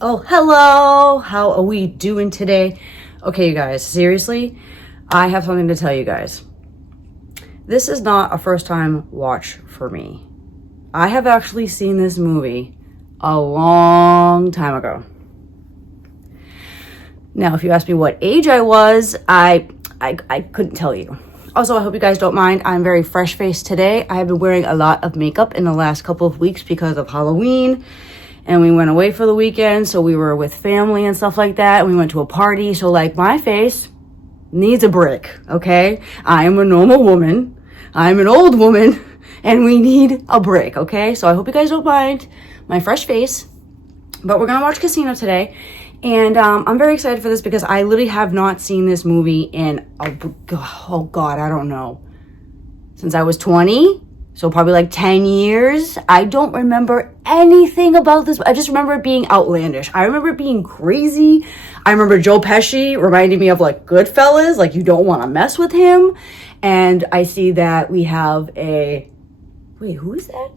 Oh, hello! How are we doing today? Okay, you guys, seriously, I have something to tell you guys. This is not a first time watch for me. I have actually seen this movie a long time ago. Now, if you ask me what age I was, I couldn't tell you. Also, I hope you guys don't mind. I'm very fresh-faced today. I have been wearing a lot of makeup in the last couple of weeks because of Halloween. And we went away for the weekend, so we were with family and stuff like that. And we went to a party, so like my face needs a break, okay? I am a normal woman. I'm an old woman, and we need a break, okay? So I hope you guys don't mind my fresh face. But we're gonna watch Casino today. And I'm very excited for this because I literally have not seen this movie in, oh God, I don't know, since I was 20. So probably like 10 years. I don't remember anything about this. I just remember it being outlandish. I remember it being crazy. I remember Joe Pesci reminding me of like Goodfellas, like you don't want to mess with him. And I see that we have a, wait, who is that?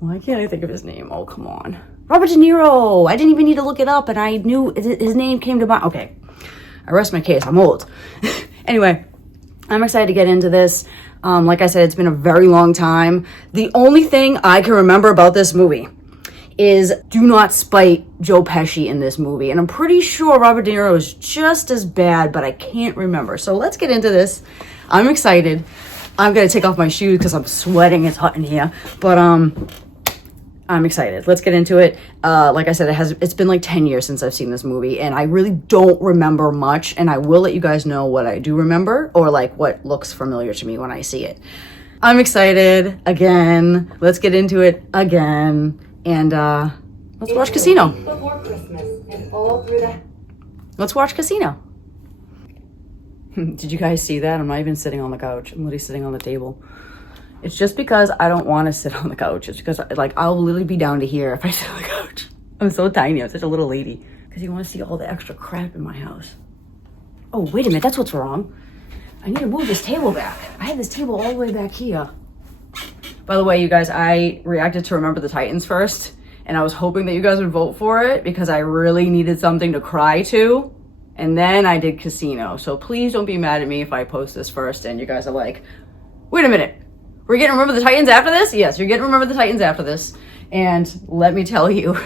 Why can't I think of his name? Oh, come on. Robert De Niro. I didn't even need to look it up and I knew his name came to mind. Okay, I rest my case. I'm old. Anyway, I'm excited to get into this. Like I said, it's been a very long time. The only thing I can remember about this movie is do not spite Joe Pesci in this movie. And I'm pretty sure Robert De Niro is just as bad, but I can't remember. So let's get into this. I'm excited. I'm going to take off my shoes because I'm sweating. It's hot in here. But I'm excited. Let's get into it. Like I said, it's been like 10 years since I've seen this movie and I really don't remember much, and I will let you guys know what I do remember or like what looks familiar to me when I see it. I'm excited again. Let's get into it again and let's watch Casino. Before Christmas and all through the... Let's watch Casino. Did you guys see that? I'm not even sitting on the couch. I'm literally sitting on the table. It's just because I don't want to sit on the couch. It's because like I'll literally be down to here if I sit on the couch. I'm so tiny. I'm such a little lady. Because you want to see all the extra crap in my house. Oh, wait a minute. That's what's wrong. I need to move this table back. I had this table all the way back here. By the way, you guys, I reacted to Remember the Titans first. And I was hoping that you guys would vote for it because I really needed something to cry to. And then I did Casino. So please don't be mad at me if I post this first and you guys are like, wait a minute. We're getting Remember the Titans after this? Yes, you're getting Remember the Titans after this. And let me tell you,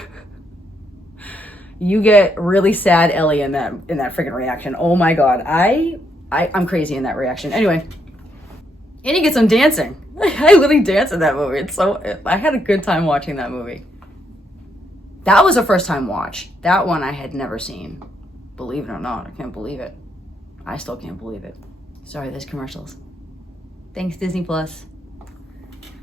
you get really sad Ellie in that freaking reaction. Oh my God, I'm crazy in that reaction. Anyway, and you get some dancing. I literally danced in that movie. I had a good time watching that movie. That was a first time watch. That one I had never seen. Believe it or not, I can't believe it. I still can't believe it. Sorry, there's commercials. Thanks, Disney Plus.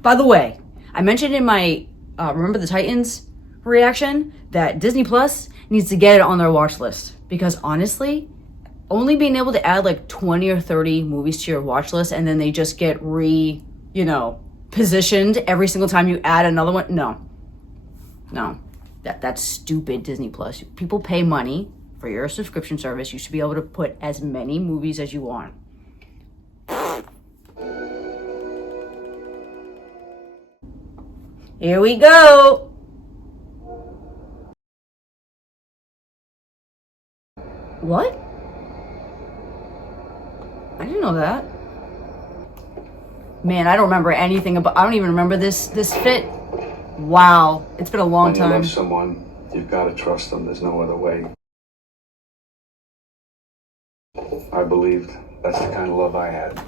By the way, I mentioned in my Remember the Titans reaction that Disney Plus needs to get it on their watch list because honestly, only being able to add like 20 or 30 movies to your watch list and then they just get positioned every single time you add another one. No, that's stupid. Disney Plus. People pay money for your subscription service. You should be able to put as many movies as you want. Here we go. What? I didn't know that. Man, I don't remember anything about. I don't even remember this fit. Wow, it's been a long time. When you love someone, you've got to trust them. There's no other way. I believed that's the kind of love I had.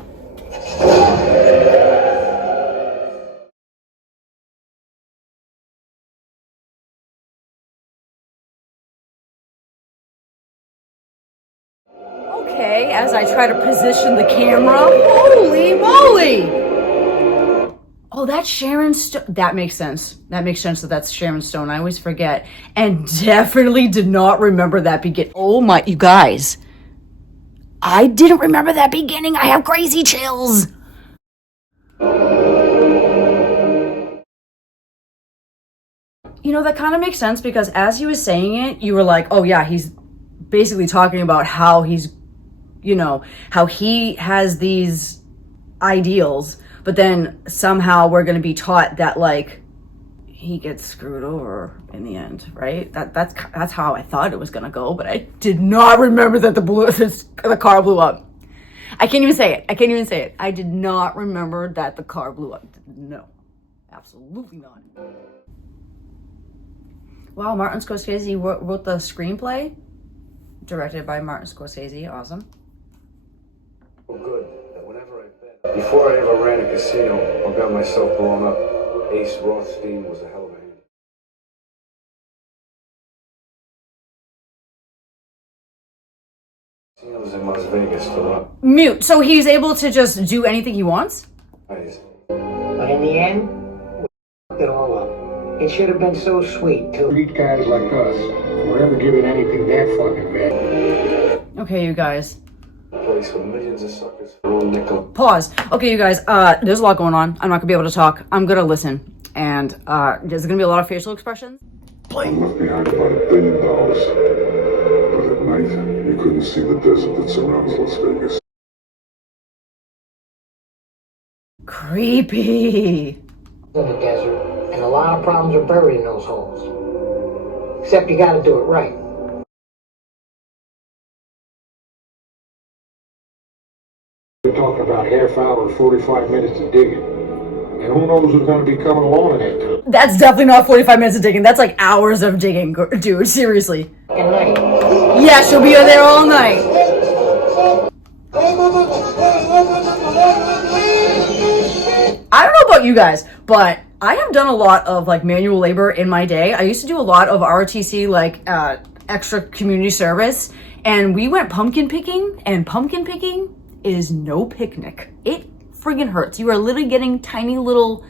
Okay, as I try to position the camera. Holy moly! Oh, that's Sharon Stone. That makes sense. That makes sense that that's Sharon Stone. I always forget. And definitely did not remember that beginning. Oh my, you guys. I didn't remember that beginning. I have crazy chills. You know, that kind of makes sense because as he was saying it, you were like, oh yeah, he's basically talking about how he's, how he has these ideals, but then somehow we're going to be taught that like he gets screwed over in the end, right? That's how I thought it was gonna go, but I did not remember that the car blew up. I can't even say it. I did not remember that the car blew up. No, absolutely not. Wow, Martin Scorsese wrote the screenplay, directed by Martin Scorsese. Awesome. Oh, good. That whenever I bet. Before I ever ran a casino or got myself blown up, Ace Rothstein was a hell of a hand. Casinos in Las Vegas to run. Mute. So he's able to just do anything he wants? Nice. But in the end, we fucked it all up. It should have been so sweet, too. Treat guys like us. We're ever given anything that fucking bad. Okay, you guys. A place with millions of suckers for one nickel. Pause. Okay, you guys, there's a lot going on. I'm not gonna be able to talk. I'm gonna listen. And there's gonna be a lot of facial expressions. I'm left behind about $1 billion. But at night, you couldn't see the desert that surrounds Las Vegas. Creepy. In the desert, and a lot of problems are buried in those holes. Except you gotta do it right. We're talking about half hour, 45 minutes of digging. And who knows who's going to be coming along in that time. That's definitely not 45 minutes of digging. That's like hours of digging, dude. Seriously. Good night. Yeah, she'll be there all night. I don't know about you guys, but I have done a lot of like manual labor in my day. I used to do a lot of ROTC, like extra community service, and we went pumpkin picking, and pumpkin picking is no picnic. It friggin' hurts. You are literally getting tiny little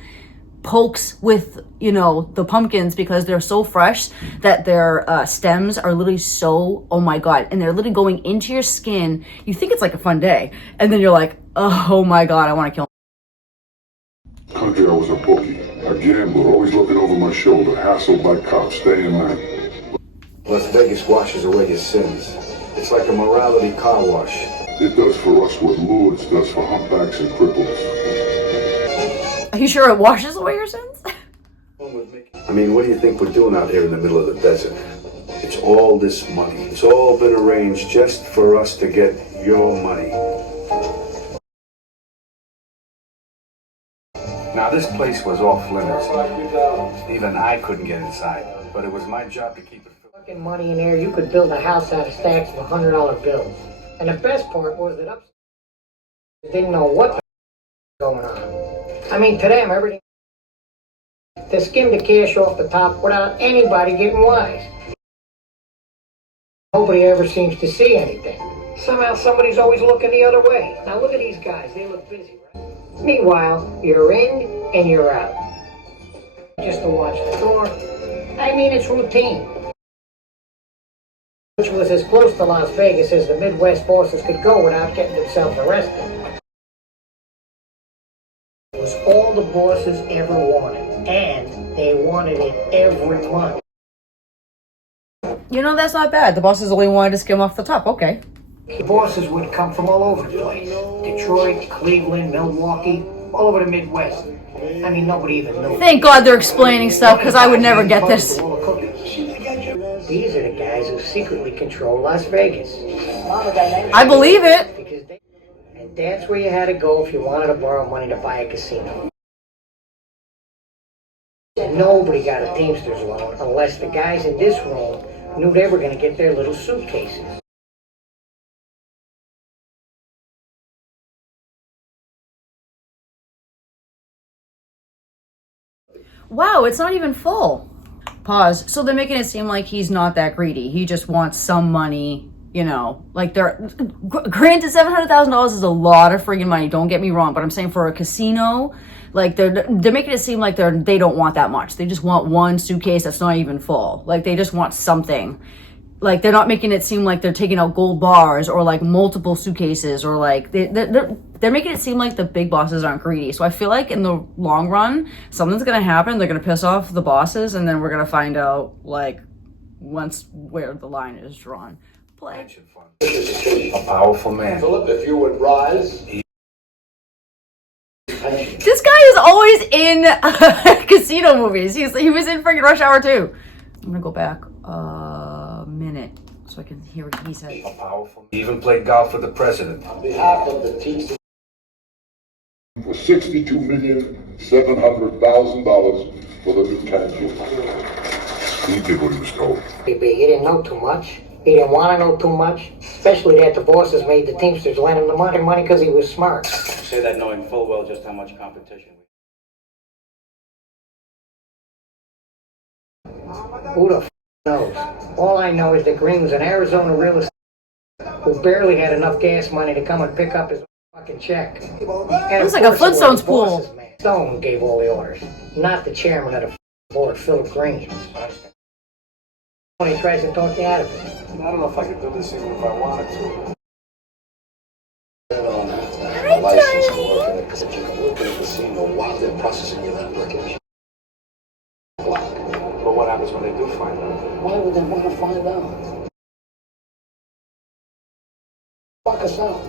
pokes with, you know, the pumpkins because they're so fresh that their stems are literally so, oh my God, and they're literally going into your skin. You think it's like a fun day, and then you're like, oh my God, I want to kill Country, I was a bookie. A gambler, always looking over my shoulder, hassled by cops day and night. Las Vegas washes away your sins. It's like a morality car wash. It does for us what Lourdes does for humpbacks and cripples. Are you sure it washes away your sins? I mean, what do you think we're doing out here in the middle of the desert? It's all this money. It's all been arranged just for us to get your money. Now, this place was off limits. Even I couldn't get inside, but it was my job to keep it filled. Fucking money in there, you could build a house out of stacks of $100 bills. And the best part was that upstairs didn't know what the was going on. I mean, to them, everything to skim the cash off the top without anybody getting wise. Nobody ever seems to see anything. Somehow somebody's always looking the other way. Now look at these guys, they look busy, right? Meanwhile, you're in and you're out. Just to watch the door. I mean, it's routine. Which was as close to Las Vegas as the Midwest bosses could go without getting themselves arrested. It was all the bosses ever wanted, and they wanted it every month. You know, that's not bad. The bosses only wanted to skim off the top. Okay. The bosses would come from all over the place. Detroit, Cleveland, Milwaukee, all over the Midwest. I mean, nobody even knew. Thank God they're explaining stuff, because I would never get this. These are the guys who secretly control Las Vegas. I believe it. And that's where you had to go if you wanted to borrow money to buy a casino. And nobody got a Teamsters loan unless the guys in this room knew they were going to get their little suitcases. Wow, it's not even full. Pause. So they're making it seem like he's not that greedy. He just wants some money, you know. Like, granted, $700,000 is a lot of friggin' money. Don't get me wrong, but I'm saying for a casino, like they're making it seem like they don't want that much. They just want one suitcase that's not even full. Like, they just want something. Like, they're not making it seem like they're taking out gold bars or like multiple suitcases, or like they're making it seem like the big bosses aren't greedy. So I feel like in the long run, something's gonna happen. They're gonna piss off the bosses, and then we're gonna find out like once where the line is drawn. Play. A powerful man. Philip, if you would rise. This guy is is always in casino movies. He was in freaking Rush Hour too. I'm gonna go back a minute so I can hear what he said. Powerful. He even played golf with the president. On behalf of the team, for $62,700,000 for the new council. He did what he was told. He didn't know too much. He didn't want to know too much. Especially that the bosses made the Teamsters lend him the money because he was smart. Say that knowing full well just how much competition. Who the knows? All I know is that Green was an Arizona real estate who barely had enough gas money to come and pick up his fucking check. And Looks like a Flintstones pool. Stone gave all the orders, not the chairman of the board, Philip Green. When he tries to talk you out of it. I don't know if I could do this even if I wanted to. You don't have to have a license to work in a casino. You can work in a casino while they're processing your application. But what happens when they do find out? Why would they want to find out? Fuck us out.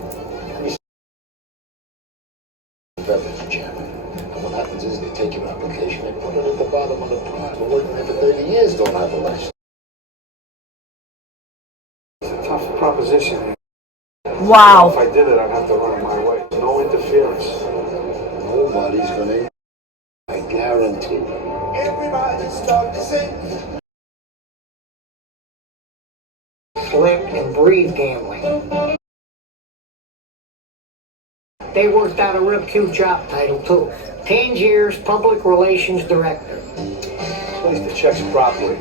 Beverage chairman. And what happens is they take your application and put it at the bottom of the pile. But working there for 30 years don't have a license. It's a tough proposition. Wow. If I did it, I'd have to run it my way. No interference. Nobody's gonna. I guarantee. Everybody start to sing. Sleep and breathe gambling. They worked out a real cute job title too. Tangier's Public Relations Director. Place the checks properly.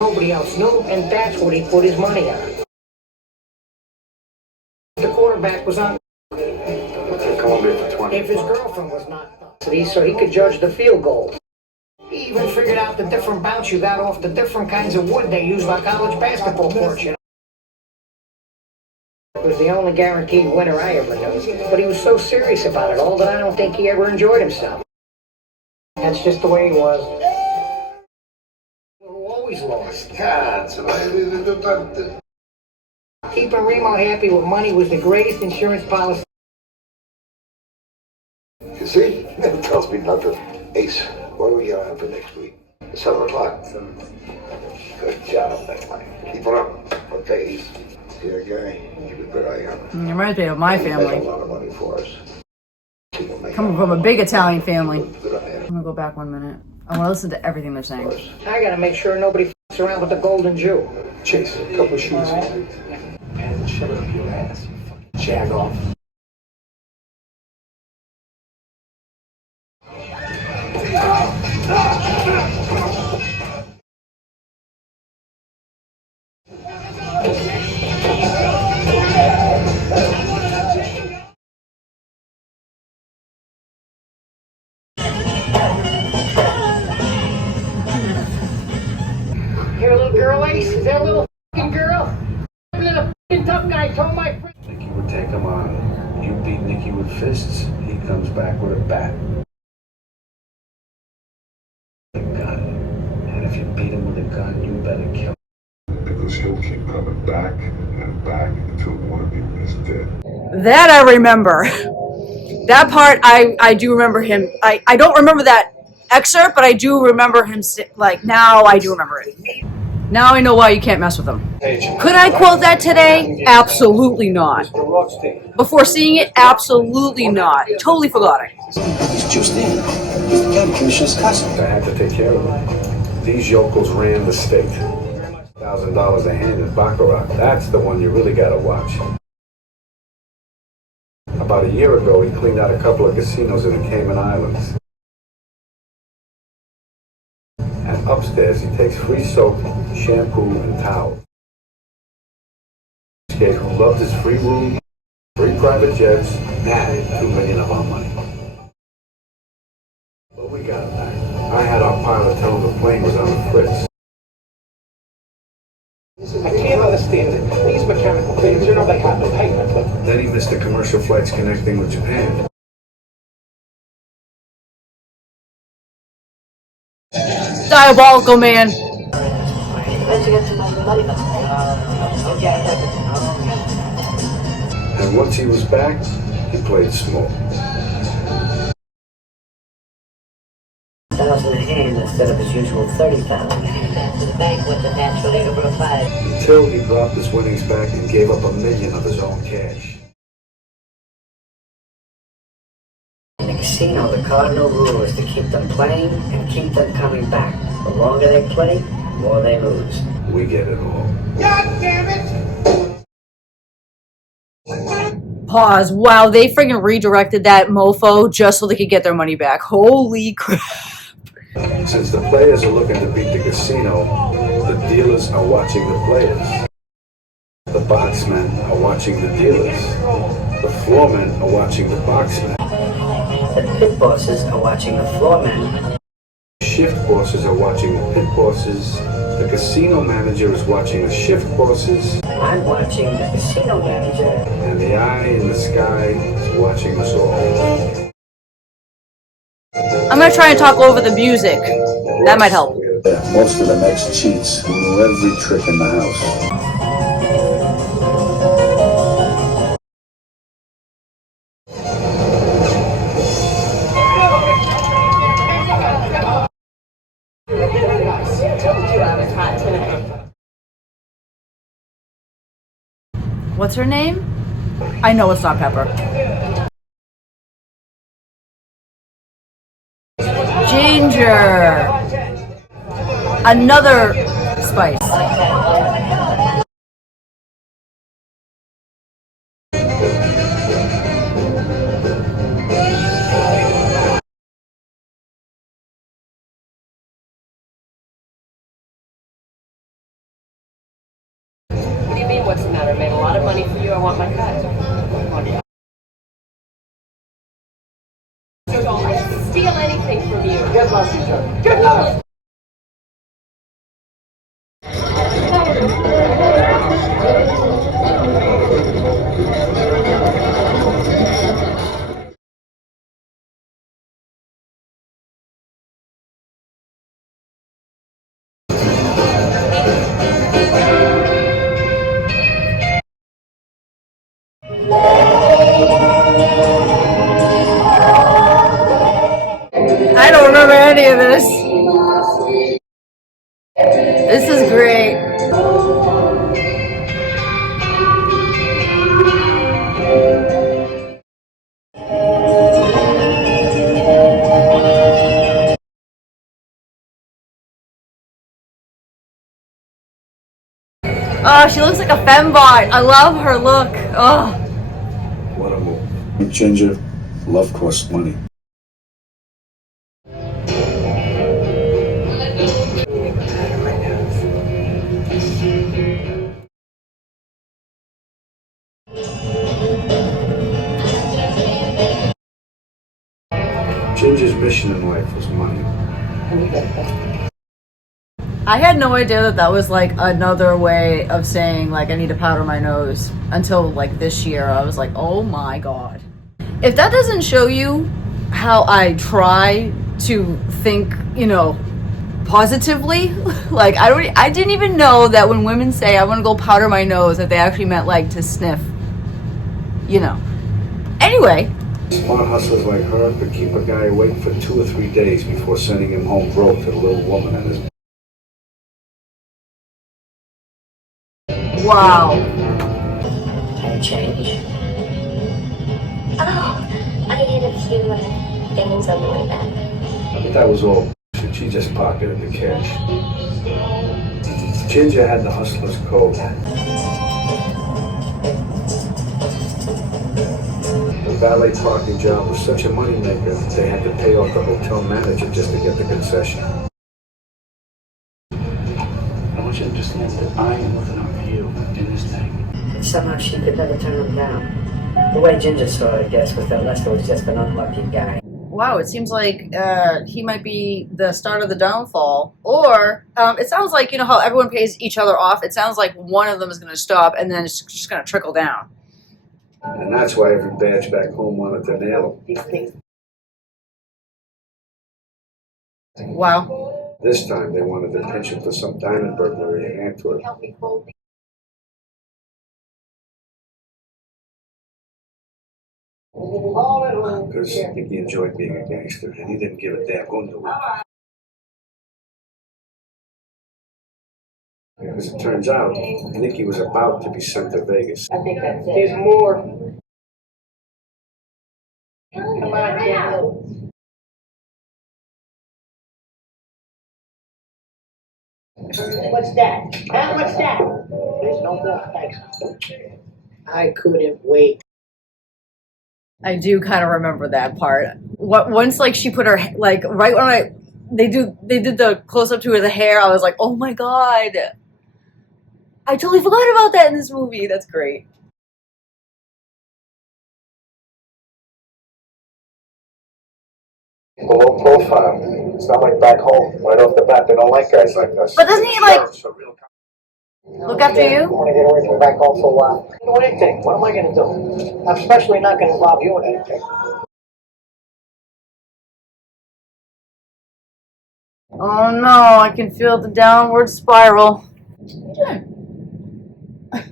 Nobody else knew, and that's what he put his money on. The quarterback was on. Columbia for 20. If his girlfriend was not so he could judge the field goals. He even figured out the different bounce you got off the different kinds of wood they use on college basketball courts, you know. It was the only guaranteed winner I ever knew. But he was so serious about it all that I don't think he ever enjoyed himself. That's just the way he was. Who always lost. Keeping Remo happy with money was the greatest insurance policy. You see? Never tells me nothing. Ace, what do we have for next week? 7 o'clock. Good job, that man. Keep it up. Okay, Ace. Here, guy. Keep a good eye on him. It reminds me of my Make a family. lot of money for us. Coming from a big Italian family. I'm gonna go back 1 minute. I want to listen to everything they're saying. I gotta make sure nobody f***s around with the golden Jew. Chase, a couple of shoes. And shove it up your ass, you fucking jag off. Here, little girl Ace, is that a little f***ing girl? Little f***ing tough guy told my friend. Nicky would take him on. You beat Nicky with fists, he comes back with a bat. A gun. And if you beat him with a gun, you better kill him. Because he'll keep coming back and back until one of you is dead. That I remember. That part I do remember him. I don't remember that excerpt, but I do remember him. Like now, I do remember it. Now I know why you can't mess with him. Could I quote that today? Absolutely not. Before seeing it, absolutely not. Totally forgot it. He's just in. He's the county commissioner's cousin. I had to take care of him. These yokels ran the state. $1,000 a hand in Baccarat. That's the one you really gotta watch. About a year ago, he cleaned out a couple of casinos in the Cayman Islands. And upstairs, he takes free soap, shampoo, and towels. This kid who loved his free room, free private jets, and $2 million of our money. But we got him back. I had our pilot tell him the plane was on the fritz. I can't understand it. These mechanical things, you know, they have to pay for them. Then he missed the commercial flights connecting with Japan. Diabolical man. And And once he was back, he played small. 1,000 a hand instead of his usual 30,000 a hand. To the bank with the naturally over 5. Until he dropped his winnings back and gave up $1 million of his own cash. In the casino, the cardinal rule is to keep them playing and keep them coming back. The longer they play, the more they lose. We get it all. God damn it! Pause. Wow, they friggin' redirected that mofo just so they could get their money back. Holy crap. Since the players are looking to beat the casino, the dealers are watching the players. The boxmen are watching the dealers. The floormen are watching the boxmen. The pit bosses are watching the floormen. Shift bosses are watching the pit bosses. The casino manager is watching the shift bosses. I'm watching the casino manager. And the eye in the sky is watching us all. I'm gonna try and talk over the music. That might help. Most of them ex-cheats who knew every trick in the house. What's her name? I know it's not Pepper. Ginger. Another spice. What do you mean, what's the matter? I made a lot of money for you. I want my cut. I steal anything from you. Get lost, each other. Get lost! I don't remember any of this. This is great. Oh, she looks like a fembot. I love her look. Oh. What a move. Ginger, love costs money. Ginger's mission in life was money. I had no idea that that was like another way of saying like I need to powder my nose until like this year. I was like, oh my god. If that doesn't show you how I try to think, you know, positively, like I didn't even know that when women say I want to go powder my nose that they actually meant like to sniff, you know. Anyway. Smart hustlers like her could keep a guy awake for 2 or 3 days before sending him home broke to the little woman in his. Wow. Can you change? Oh, I had a few things on the way back. But that was all. She just pocketed the cash. Ginger had the hustler's code. The valet parking job was such a moneymaker, they had to pay off the hotel manager just to get the concession. I want you to understand that I am looking out for you in this thing. And somehow she could never turn him down. The way Ginger saw it, I guess, was that Lester was just an unlucky guy. Wow, it seems like he might be the start of the downfall. Or it sounds like, you know how everyone pays each other off? It sounds like one of them is going to stop and then it's just going to trickle down. And that's why every badge back home wanted to nail him. Wow. This time they wanted to pinch him for some diamond burglary in Antwerp. Because Nicky enjoyed being a gangster, and he didn't give a damn who knew it. As it turns out, Nicky was about to be sent to Vegas. I think that's it. There's more. Come on, Jim. What's that? Huh? What's that? There's no bill, thanks. I couldn't wait. I do kind of remember that part. Once like she put her like right when they did the close up to her the hair, I was like, oh my god, I totally forgot about that in this movie. That's great. Low profile. It's not like back home. Right off the bat, they don't like guys like us. But doesn't he like look after I you? want to get away from back home for a while. Do anything. What am I going to do? I'm especially not going to involve you in anything. Oh no, I can feel the downward spiral. I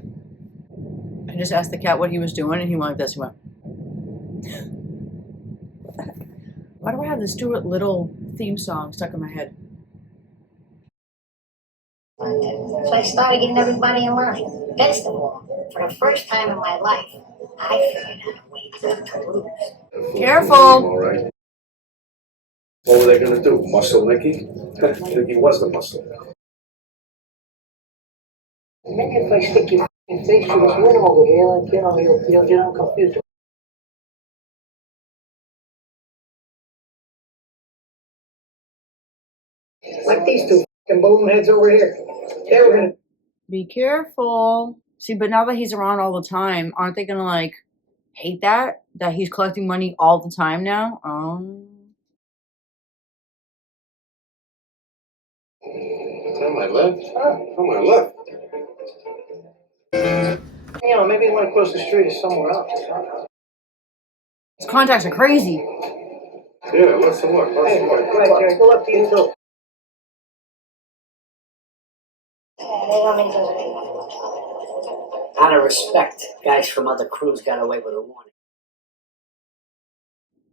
just asked the cat what he was doing, and he went like this. He went. What the heck? Why do I have the Stuart Little theme song stuck in my head? So I started getting everybody in line. Best of all, for the first time in my life, I figured out a way to lose. Careful. All right. What were they going to do? Muscle Nicky? Nicky was the muscle. And then if I stick your face to this window over here, like, you'll get all confused. Like these two balloon heads over here. They were going to Be careful. See, but now that he's around all the time, aren't they gonna like hate that he's collecting money all the time now? On my left? On my left. maybe you want to cross the street or somewhere else. His contacts are crazy. Yeah, let's look. Hey, go ahead, Jerry. Go up to you, too. Out of respect, guys from other crews got away with a warning.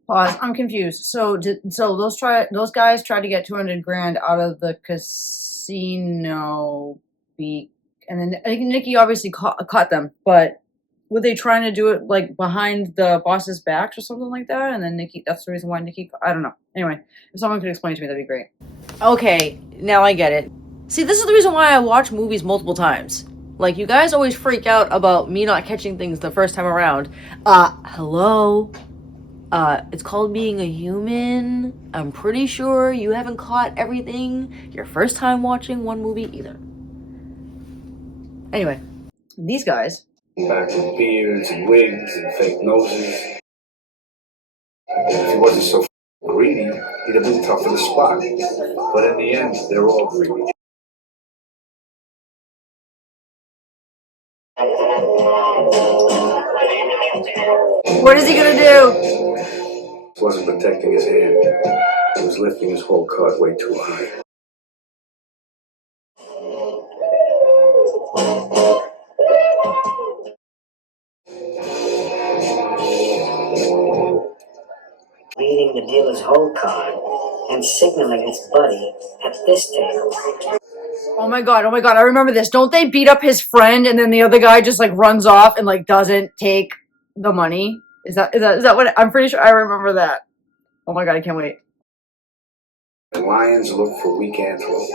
Pause. I'm confused. So those guys tried to get 200 grand out of the casino, and then I think Nicky obviously caught them. But were they trying to do it like behind the boss's backs or something like that? And then Nicky, that's the reason why Nicky. I don't know. Anyway, if someone could explain to me, that'd be great. Okay, now I get it. See, this is the reason why I watch movies multiple times. Like, you guys always freak out about me not catching things the first time around. Hello? It's called being a human. I'm pretty sure you haven't caught everything your first time watching one movie either. Anyway, these guys. Back with beards and wigs and fake noses. If he wasn't so greedy, he'd have been tough for the spot. But in the end, they're all greedy. What is he gonna do? He wasn't protecting his hand. He was lifting his whole cart way too high. Reading the dealer's whole card and signaling his buddy at this table. Oh my god, I remember this. Don't they beat up his friend and then the other guy just like runs off and like doesn't take the money? Is that what I'm pretty sure I remember that. Oh my god, I can't wait. Lions look for weak antelope.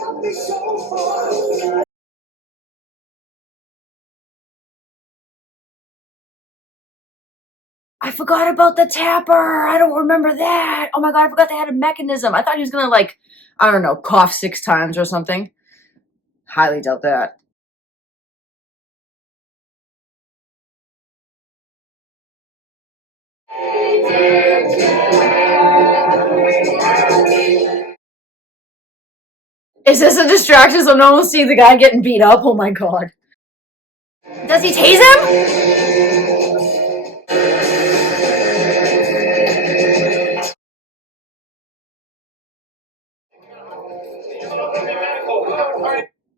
I forgot about the tapper. I don't remember that. Oh my god, I forgot they had a mechanism. I thought he was gonna like, I don't know, cough 6 times or something. Highly doubt that. Is this a distraction so no one will see the guy getting beat up? Oh my god. Does he tase him?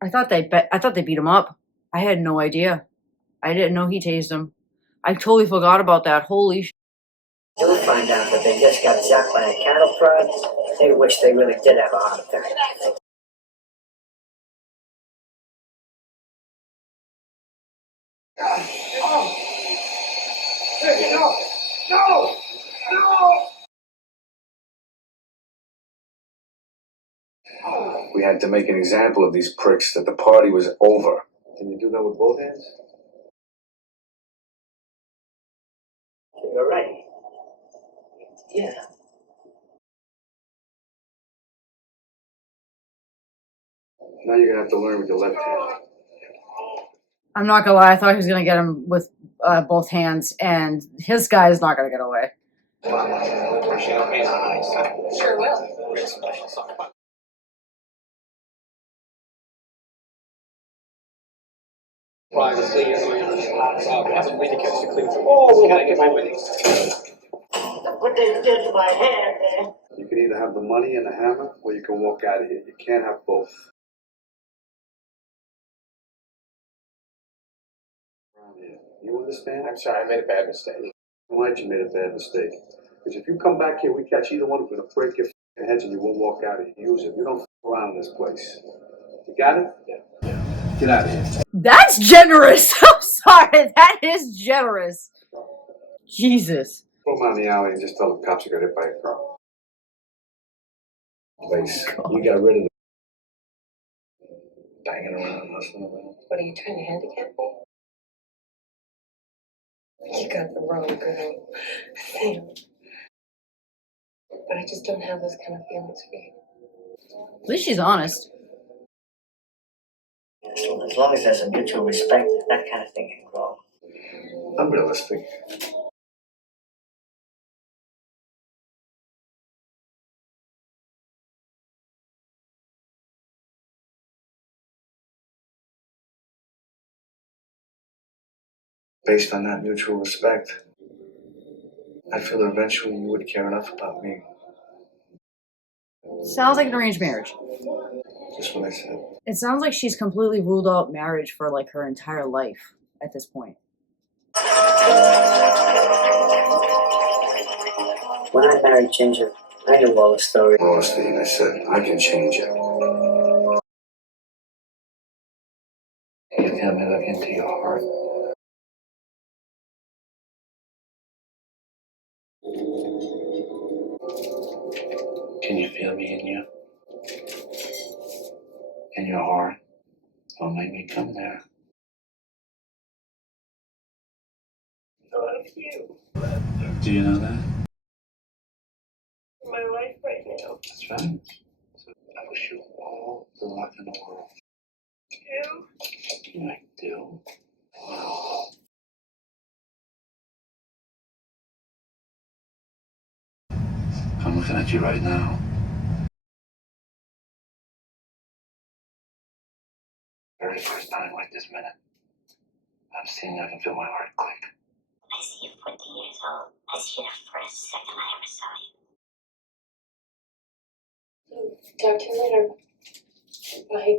I thought they beat him up. I had no idea. I didn't know he tased him. I totally forgot about that. Holy find out that they just got zapped by a cattle prod, they wish they really did have a heart attack. We had to make an example of these pricks that the party was over. Can you do that with both hands? You're right. Yeah. Now you're gonna have to learn with your left hand. I'm not gonna lie, I thought he was gonna get him with both hands, and his guy is not gonna get away. Sure will. Privacy and having really catch the clean. Oh, we had to get my winnings. What they did to my hair, man. You can either have the money and the hammer, or you can walk out of here. You can't have both. Around here. You understand? I'm sorry, I made a bad mistake. Right, you made a bad mistake. Because if you come back here, we catch either one, we're gonna break your heads and you won't walk out of here. Use it. You don't f around in this place. You got it? Yeah. Get out of here. That's generous. I'm sorry. That is generous. Jesus. Throw him out in the alley and just tell the cops you got hit by a car. Place. We got rid of them. Banging around, hustling around. What are you trying to handicap me? You got the wrong girl. Sam. But I just don't have those kind of feelings for you. At least she's honest. As long as there's a mutual respect, that kind of thing can grow. I'm realistic. Based on that mutual respect, I feel eventually you would care enough about me. Sounds like an arranged marriage. Just what I said. It sounds like she's completely ruled out marriage for like her entire life at this point. When I married Ginger, I knew all the story. Rothstein, I said, I can change it. You feel me look into your heart. Can you feel me in you? In your heart? Don't make me come there. I love you. Do you know that? My life right now. That's right. So I wish you all the luck in the world. You? I do. I'm looking at you right now. Very first time like this minute. I'm seeing I can feel my heart click. I see you 40 years old. I see you the first second I ever saw you. Talk to you later. Bye.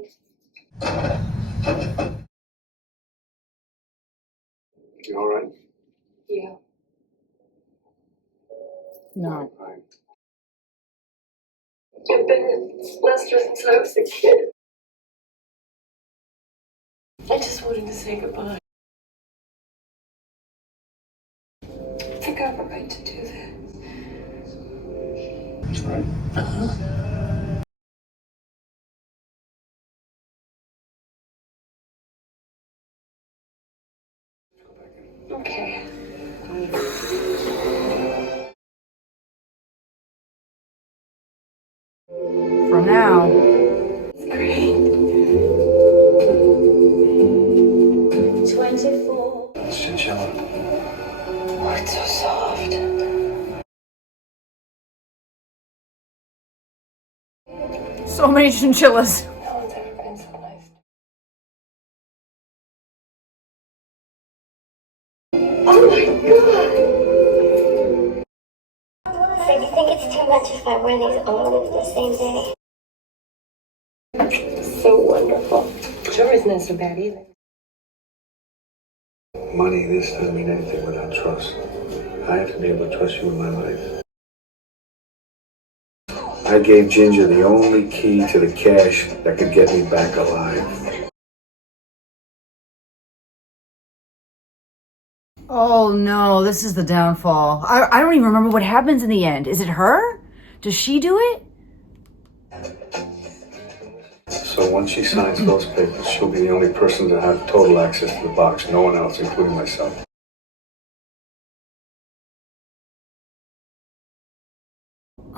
You all right? Yeah. No. Fine. I've been in Lester since I was a kid. I just wanted to say goodbye. I think I have a right to do that. That's right. Okay. For now. Great. 24. It's chinchilla. Oh, it's so soft. So many chinchillas. No one's ever been so nice. Oh my god! So you think it's too much if I wear these all the same day? So wonderful. Jewelry's not so bad either. Money, this doesn't mean anything without trust. I have to be able to trust you with my life. I gave Ginger the only key to the cash that could get me back alive. Oh no, this is the downfall. I don't even remember what happens in the end. Is it her? Does she do it? So once she signs those papers, she'll be the only person to have total access to the box. No one else, including myself.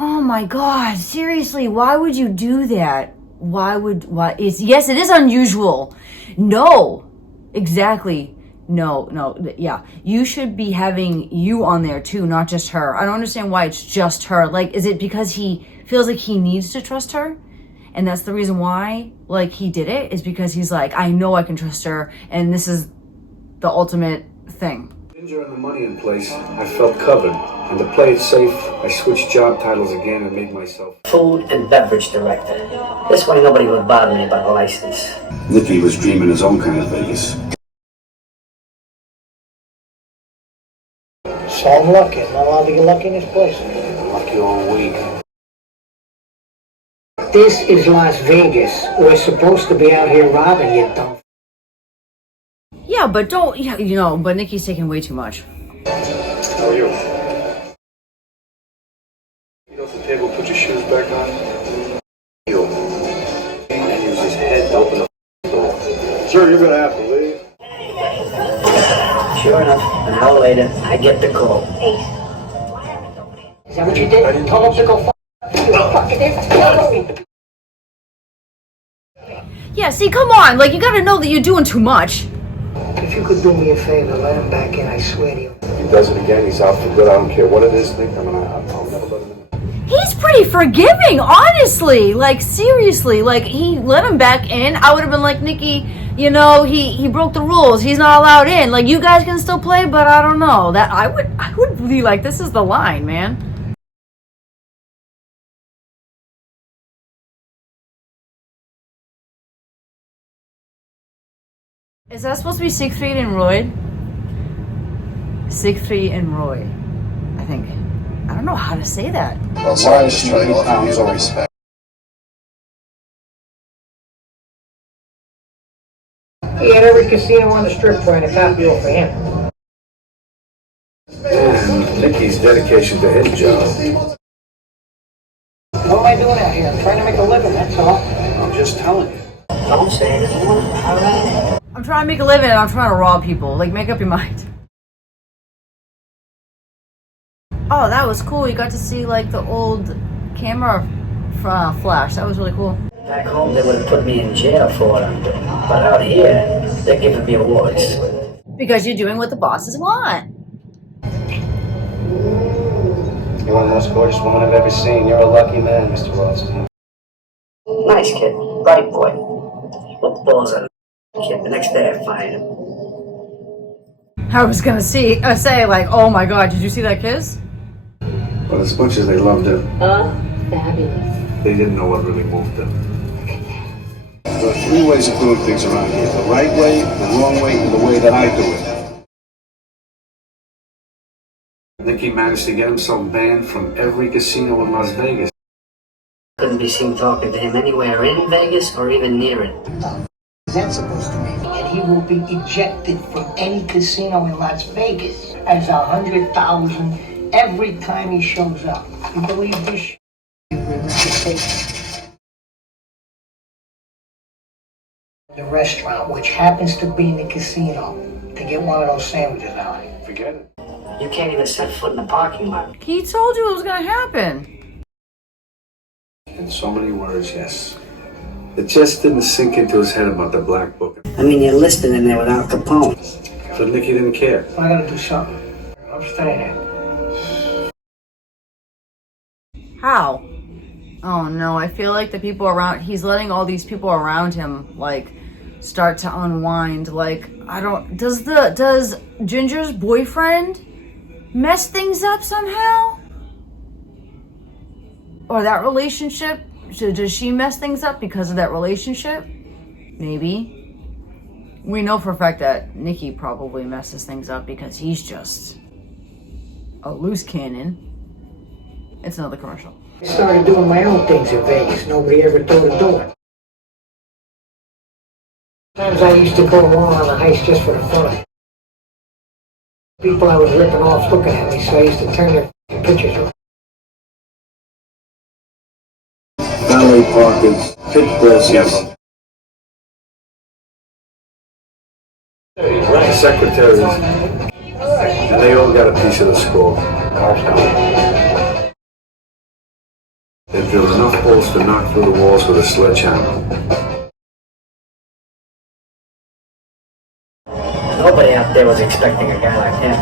Oh my God, seriously, why would you do that? Yes, it is unusual. No, exactly. No, yeah. You should be having you on there too, not just her. I don't understand why it's just her. Like, is it because he feels like he needs to trust her? And that's the reason why, like, he did it, is because he's like, I know I can trust her, and this is the ultimate thing. Ginger and the money in place, I felt covered. And to play it safe, I switched job titles again and made myself Food and beverage director. This way nobody would bother me about the license. Nicky was dreaming his own kind of Vegas. So I'm lucky. I'm not allowed to get lucky in this place. Lucky all week. This is Las Vegas. We're supposed to be out here robbing you, dumb. Yeah, but don't, yeah, you know, but Nicky's taking way too much. How are you? Get off the table, put your shoes back on. You. And use his head to open the door. Sir, you're gonna have to leave. Sure enough, an hour later, I get the call. Is that what you did? Told him to go you fucking idiot. Yeah, see, come on. Like, you gotta know that you're doing too much. If you could do me a favor, let him back in, I swear to you. If he does it again, he's out for good. I don't care what it is, Nick. I'll never let him in. He's pretty forgiving, honestly. Like, seriously. Like, he let him back in. I would have been like, Nicky, you know, he broke the rules. He's not allowed in. Like, you guys can still play, but I don't know. That I would be like, this is the line, man. Is that supposed to be Siegfried and Roy? Siegfried and Roy, I think. I don't know how to say that. Well, sorry, I'm just trying to offer you some respect. He had every casino on the strip trying to copy over for him. And Nicky's dedication to his job. What am I doing out here? I'm trying to make a living, that's all. I'm just telling you. Don't say it. All right. I'm trying to make a living and I'm trying to rob people. Like, make up your mind. Oh, that was cool. You got to see, like, the old camera flash. That was really cool. Back home, they would have put me in jail for it. But out here, they're giving me awards. Because you're doing what the bosses want. You're one of the most gorgeous women I've ever seen. You're a lucky man, Mr. Rothstein. Nice kid. Bright boy. What balls on the kid? The next day I find him. I was gonna say, like, oh my God, did you see that kiss? But as much as they loved her, Fabulous. they didn't know what really moved them. There are three ways of doing things around here. The right way, the wrong way, and the way that I do it. Nicky managed to get himself banned from every casino in Las Vegas. Couldn't be seen talking to him anywhere in Vegas or even near it. Is that supposed to mean? And he will be ejected from any casino in Las Vegas as 100,000 every time he shows up. You believe this shit? The restaurant, which happens to be in the casino, to get one of those sandwiches out. Forget it. You can't even set foot in the parking lot. He told you it was gonna happen. In so many words, yes. It just didn't sink into his head about the black book. I mean, you're listed in there without Capone. So Nicky didn't care. I gotta do something. I'm staying here. How? Oh no, I feel like the people around, he's letting all these people around him, like, start to unwind. Like, I don't, does Ginger's boyfriend mess things up somehow? Or that relationship? Does she mess things up because of that relationship? Maybe. We know for a fact that Nicky probably messes things up because he's just a loose cannon. It's another commercial. I started doing my own things in Vegas. Nobody ever thought of doing. Sometimes I used to go along on a heist just for the fun of it. People I was ripping off looking at me, so I used to turn their pictures around. Valet pockets, pitch bosses, secretaries, and they all got a piece of the score. They drilled enough holes to knock through the walls with a sledgehammer. Nobody out there was expecting a guy like him.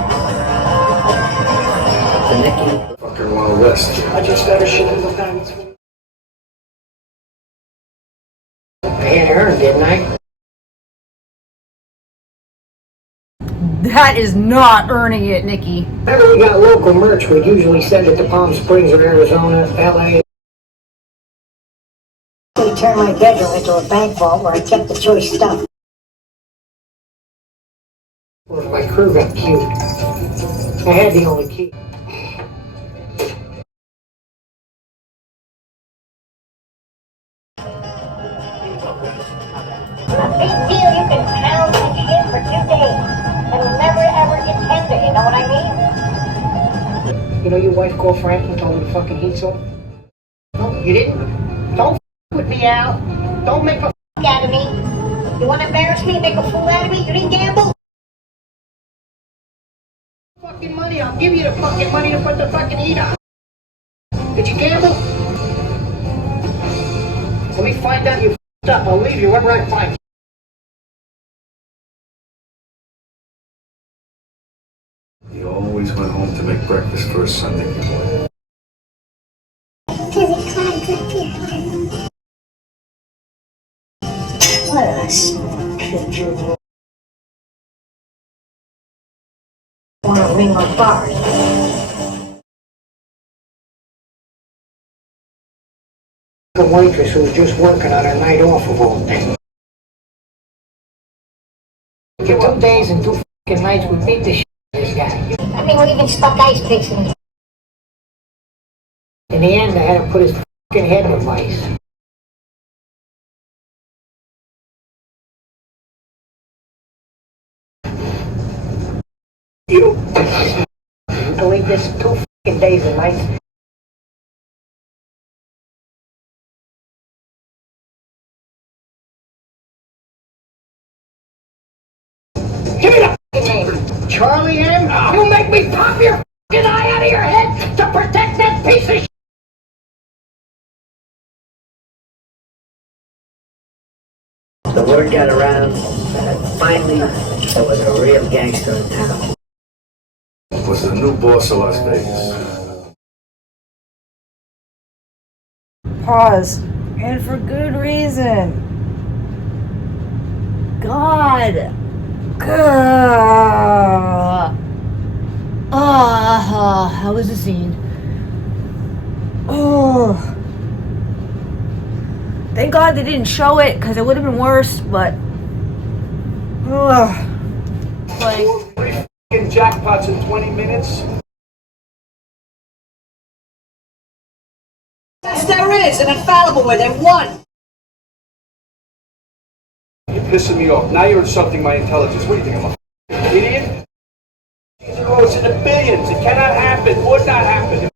The Nicky. Fucking Wild West. I just got a shit in the diamonds. I had earned, didn't I? That is not earning it, Nikki. Whenever we got local merch, we'd usually send it to Palm Springs or Arizona, LA. They turned my bedroom into a bank vault where I kept the choice stuff. My crew got cute. I had the only key. A big deal you can pound and shit for 2 days and never ever get tender, you know what I mean? You know your wife called Frank and told her the fucking heat's off? No, you didn't? Don't f with me, Al. Don't make a f Out of me. You want to embarrass me and make a fool out of me? You didn't gamble? fucking money. I'll give you the fucking money to put the fucking heat on. Did you gamble? Let me find out you f***ed up. I'll leave you wherever I find you. He always went home to make breakfast for his son, Nicky boy. What a schedule. Want to ring my bars? The waitress who was just working on her night off of all things. For 2 days and 2 fucking nights, we beat the shit out of this guy. I mean, we even stuck ice picks in. In the end, I had to put his fucking head in a vice. You believe this? 2 fucking days and nights. Give me the fucking name. Charlie M. You make me pop your fucking eye out of your head to protect that piece of shit. The word got around that finally there was a real gangster in town. Was the new boss of Las Vegas. Pause. And for good reason. God. How was the scene? Oh. Thank God they didn't show it, because it would have been worse, but... Like... 3 f***ing jackpots in 20 minutes? Yes, there is an infallible way. They won. You're pissing me off. Now you're insulting my intelligence. What do you think, I'm a idiot? It's in the billions. It cannot happen. Would not happen. What's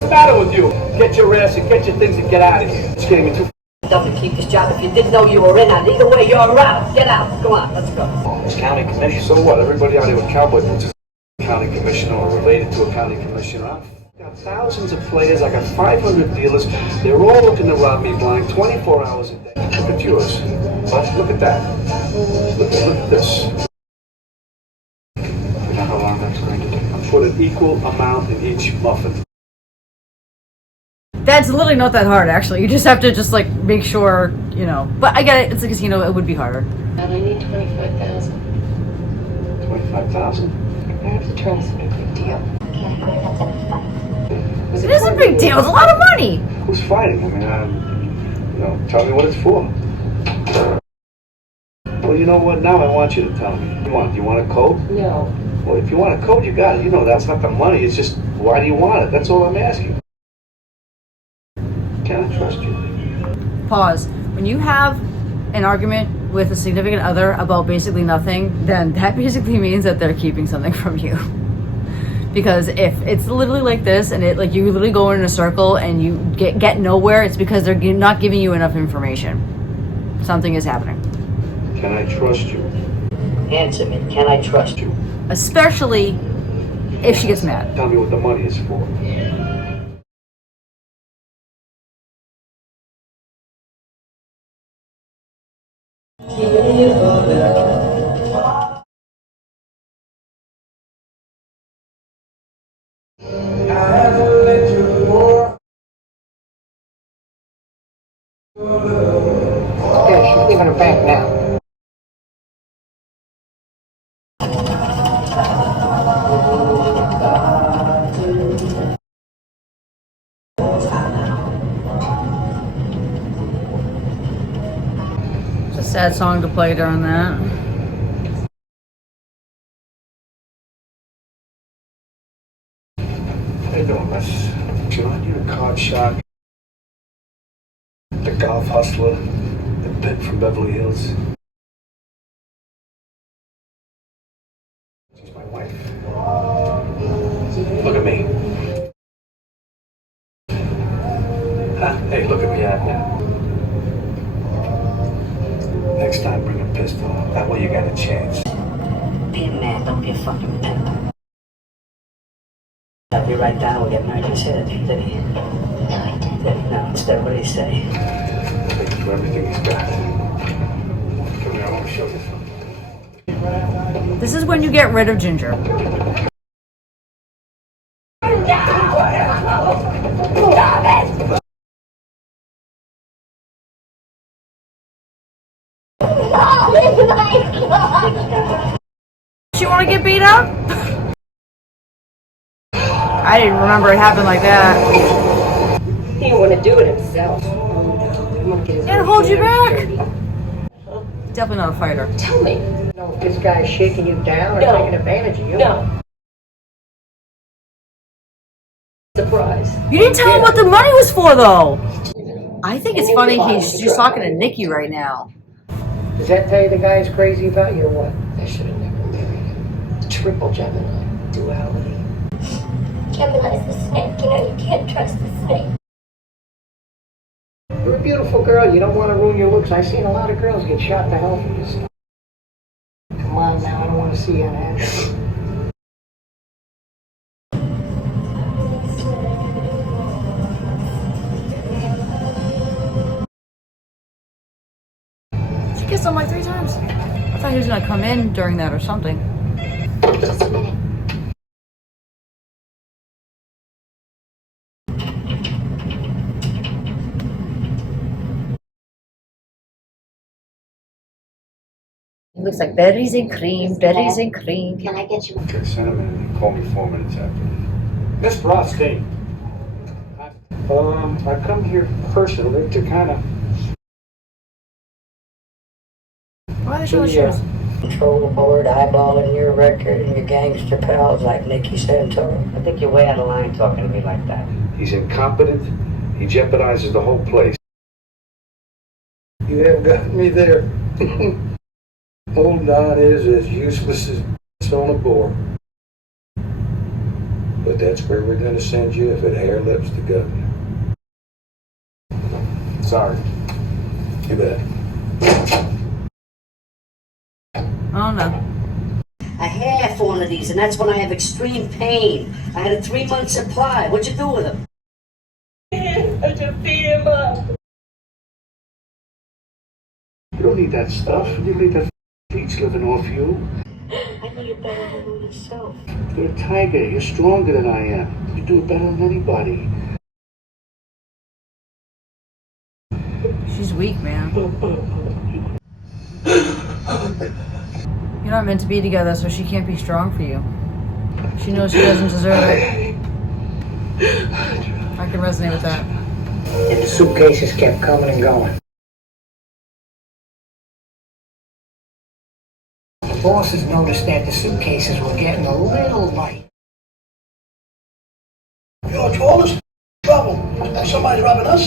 the matter with you? Get your ass and get your things and get out of here. It's getting me too Doesn't keep this job if you didn't know you were in on it. Either way, you're out. Get out. Come on, let's go. It's county commissioner. So what? Everybody out here with cowboy boots is a county commissioner or related to a county commissioner. I've got thousands of players. I got 500 dealers. They're all looking to rob me blind 24 hours a day. Look at yours. What? Look at that. Look at this. You know how long that's going to take? I put an equal amount in each muffin. That's literally not that hard, actually. You just have to just, like, make sure, you know. But I get it. It's a casino. It would be harder. And I need 25,000. 25,000? I have to try some big deal. It is a big deal. It's a lot of money. Who's fighting? I mean, tell me what it's for. Well, you know what? Now I want you to tell me. What do you want? Do you want a coat? No. Well, if you want a coat, you got it. You know that's not the money. It's just, why do you want it? That's all I'm asking. Can I trust you? Pause. When you have an argument with a significant other about basically nothing, then that basically means that they're keeping something from you. Because if it's literally like this and it like you literally go in a circle and you get nowhere, it's because they're not giving you enough information. Something is happening. Can I trust you? Answer me. Can I trust you? Especially if she gets mad. Tell me what the money is for. Okay, she's leaving her bank now. It's a sad song to play during that. How you doing, miss? John, you're a card shark. The golf hustler. The pimp from Beverly Hills. She's my wife. Look at me. Huh? Hey, look at me, yeah. Next time, bring a pistol. That way you got a chance. Be a man, don't be a fucking pimp. I'll be right down, we'll get married. You say that, did he? No, I didn't. No, instead, what did he say? Thank you for everything he's got. Come here, I want to show you something. This is when you get rid of Ginger. She want to get beat up? I didn't remember it happened like that. He didn't want to do it himself. And hold you back? Definitely not a fighter. Tell me. You know, if this guy's shaking you down or No. taking advantage of you. No. Surprise. You didn't tell him what the money was for, though. I think it's funny she's talking to Nicky right now. Does that tell you the guy's crazy about you or what? I should have never married him. Triple Gemini. Duality. Gemini's the snake. You know, you can't trust the snake. You're a beautiful girl. You don't want to ruin your looks. I've seen a lot of girls get shot to hell for this stuff. Come on now, I don't want to see you unhappy. She kissed him like 3 times. I thought he was gonna come in during that or something. Just a minute. It looks like berries and cream, berries and cream. Can I get you? Okay, send him in and call me 4 minutes after. Mr. Rothstein, I come here personally to kind of Why are they showing shoes? Control board, eyeballing your record and your gangster pals like Nicky Santoro. I think you're way out of line talking to me like that. He's incompetent. He jeopardizes the whole place. You haven't got me there. Old Don is as useless as on a board. But that's where we're going to send you if it hair lips the governor. Sorry. You bet. Oh no. A half one of these, and that's when I have extreme pain. I had a 3-month supply. What'd you do with them? I just beat him up. You don't need that stuff. You need that beach living off you. I know you're better than yourself. You're a tiger. You're stronger than I am. You do it better than anybody. She's weak, man. You're not meant to be together, so she can't be strong for you. She knows she doesn't deserve it. I can resonate with that. And the suitcases kept coming and going. bosses noticed that the suitcases were getting a little light. George, all this trouble. Somebody's robbing us.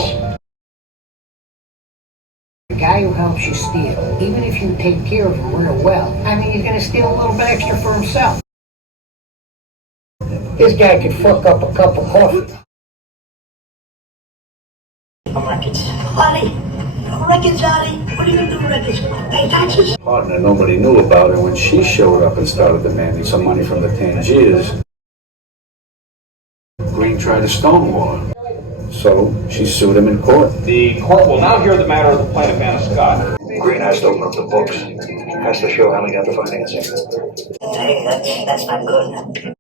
The guy who helps you steal, even if you take care of him real well, I mean, he's gonna steal a little bit extra for himself. This guy could fuck up a cup of coffee. Records. Honey, records, Johnny. What are you gonna do with records? Pay taxes? Partner nobody knew about her when she showed up and started demanding some money from the Tangiers. Green tried to stonewall her. So she sued him in court. The court will now hear the matter of the plaintiff, Anna Scott. Green has to open up the books. Has to show how he got the financing. Hey, that's not good.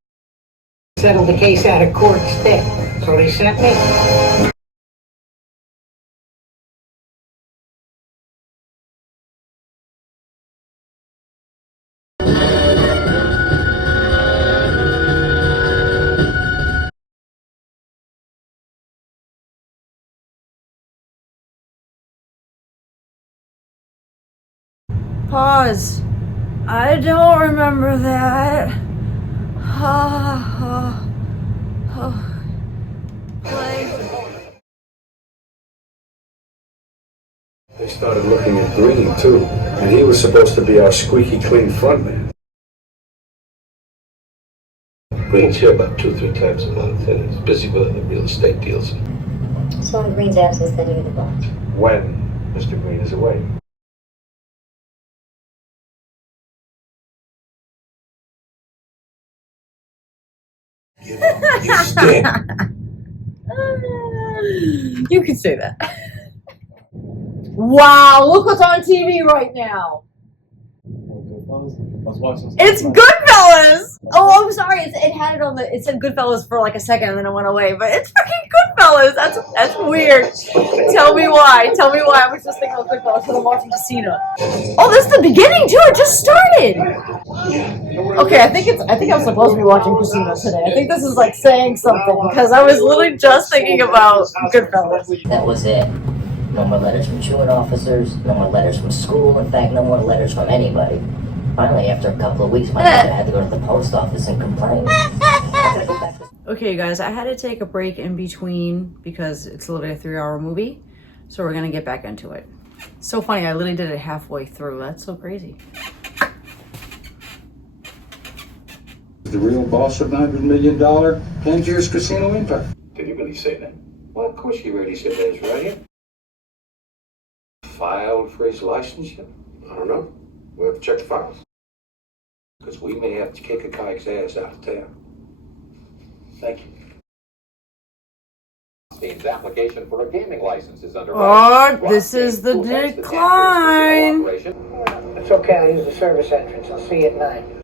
Settled the case out of court instead. So they sent me. Pause. I don't remember that. Play. They started looking at Green too, and he was supposed to be our squeaky clean frontman. Green's here about 2-3 times a month, and he's busy with other real estate deals. So in Green's absence, then you're the boss. When Mr. Green is away. You stink. You can say that. Wow, look what's on TV right now. It's Goodfellas. Oh, I'm sorry. It had it on the. It said Goodfellas for like a second, and then it went away. But it's freaking Goodfellas. That's weird. Tell me why. Tell me why. I was just thinking of Goodfellas because I'm watching Casino. Oh, this is the beginning too. It just started. Okay, I think I'm supposed to be watching Casino today. I think this is like saying something because I was literally just thinking about Goodfellas. That was it. No more letters from truant officers, no more letters from school, in fact, no more letters from anybody. Finally, after a couple of weeks, my mother had to go to the post office and complain. Okay, guys, I had to take a break in between because it's literally a 3-hour movie. So we're going to get back into it. So funny, I literally did it halfway through. That's so crazy. The real boss of $900 million Tangiers Casino Empire. Did you really say that? Well, of course he already said that, right here. Filed for his licensure? I don't know. We'll have to check the files. Because we may have to kick a kike's ass out of town. Thank you. Stein's application for a gaming license is underway. Oh, this is the decline. It's okay, I'll use the service entrance. I'll see you at 9.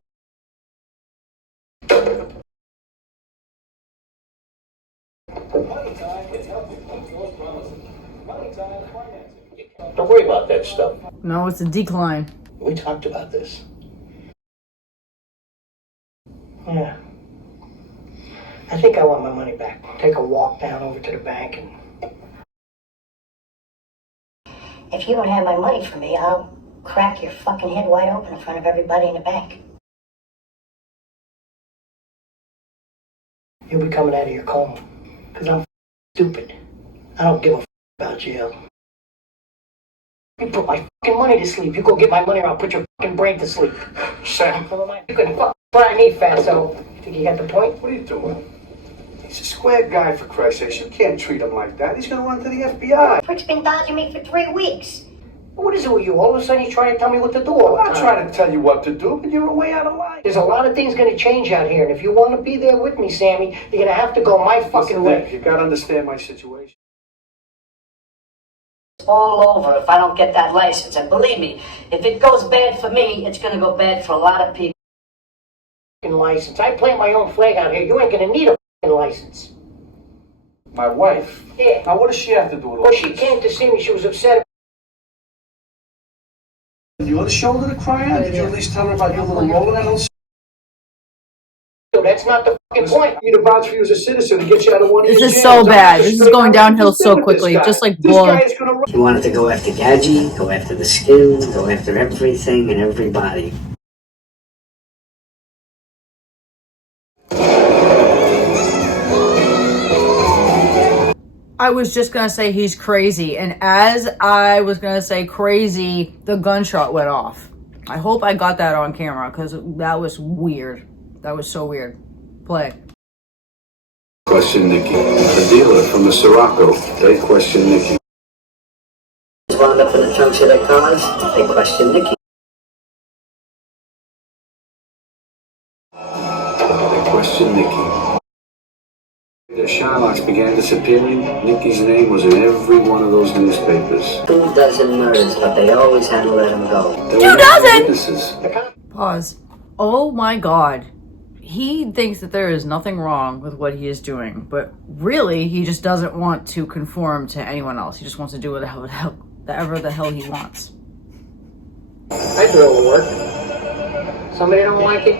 Don't worry about that stuff. No, it's a decline. We talked about this. Yeah. I think I want my money back. Take a walk down over to the bank and... If you don't have my money for me, I'll crack your fucking head wide open in front of everybody in the bank. You'll be coming out of your coma. Because I'm stupid. I don't give a about jail. You put my fucking money to sleep. You go get my money or I'll put your fucking brain to sleep. Sam. You couldn't fucking fry me, fatso. Think you got the point? What are you doing? He's a square guy, for Christ's sake. You can't treat him like that. He's gonna run to the FBI. Prick's been dodging me for 3 weeks. What is it with you? All of a sudden you're trying to tell me what to do all the I'm time. not trying to tell you what to do, but you're way out of line. There's a lot of things going to change out here, and if you want to be there with me, Sammy, you're going to have to go my fucking Listen, way. you gotta understand my situation. It's all over if I don't get that license. And believe me, if it goes bad for me, it's gonna go bad for a lot of people. License. I plant my own flag out here. You ain't going to need a license. My wife? Yeah. Now what does she have to do with all Well, this? she came to see me. She was upset. You on the shoulder to cry on? Did you at least tell her about your little role in that whole... That's not the fucking point. You need to vouch for you as a citizen and get you out of one of This your is jams. so bad. This is going downhill so quickly, just like This blood. guy is gonna run. He wanted to go after Gadget, go after the skin, go after everything and everybody. I was just gonna say he's crazy, and as I was gonna say crazy, the gunshot went off. I hope I got that on camera because that was weird. That was so weird. Play. Question Nicky. A dealer from the Sirocco. They question Nicky. Wound up in the trunks of their cars, they question Nicky. They question Nicky. The Shylocks began disappearing. Nicky's name was in every one of those newspapers. 2 dozen murders, but they always had to let him go. 2 dozen! Pause. Oh my god. He thinks that there is nothing wrong with what he is doing, but really, he just doesn't want to conform to anyone else. He just wants to do whatever the hell he wants. I do all the work. Somebody don't like it?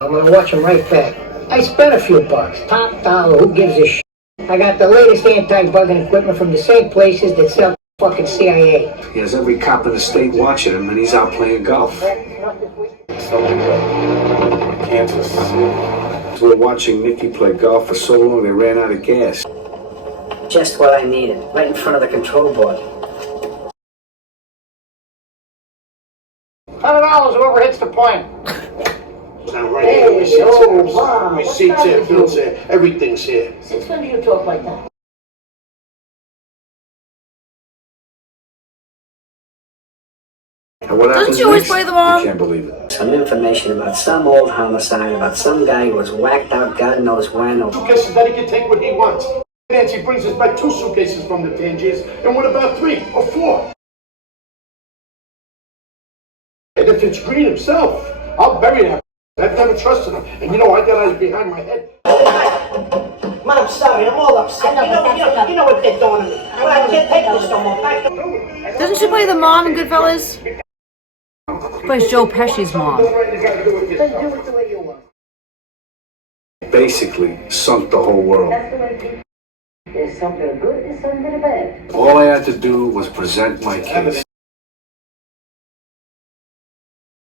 I'm gonna watch them right back. I spent a few bucks. Top dollar, who gives a shit? I got the latest anti-bugging equipment from the same places that sell fucking CIA. He has every cop in the state watching him, and he's out playing golf. Kansas. We're watching Nicky play golf for so long they ran out of gas. Just what I needed, right in front of the control board. $100 whoever hits the point. Now right here, my seats here, Phil's here, everything's here. Since when do you talk like that? And what happens you always next? play the mom? You can't believe it. Some information about some old homicide, about some guy who was whacked out God knows when. Suitcases that he can take what he wants. Nancy brings us back 2 suitcases from the Tangiers, and what about 3 or 4? And if it's Green himself, I'll bury that. I've never trusted him, and you know I got eyes behind my head. Man, I'm sorry, I'm all upset. You know what they're doing to me. I can't take this no more. Doesn't she play the mom in Goodfellas? She plays Joe Pesci's mom. Basically, sunk the whole world. There's something good and something bad. All I had to do was present my case.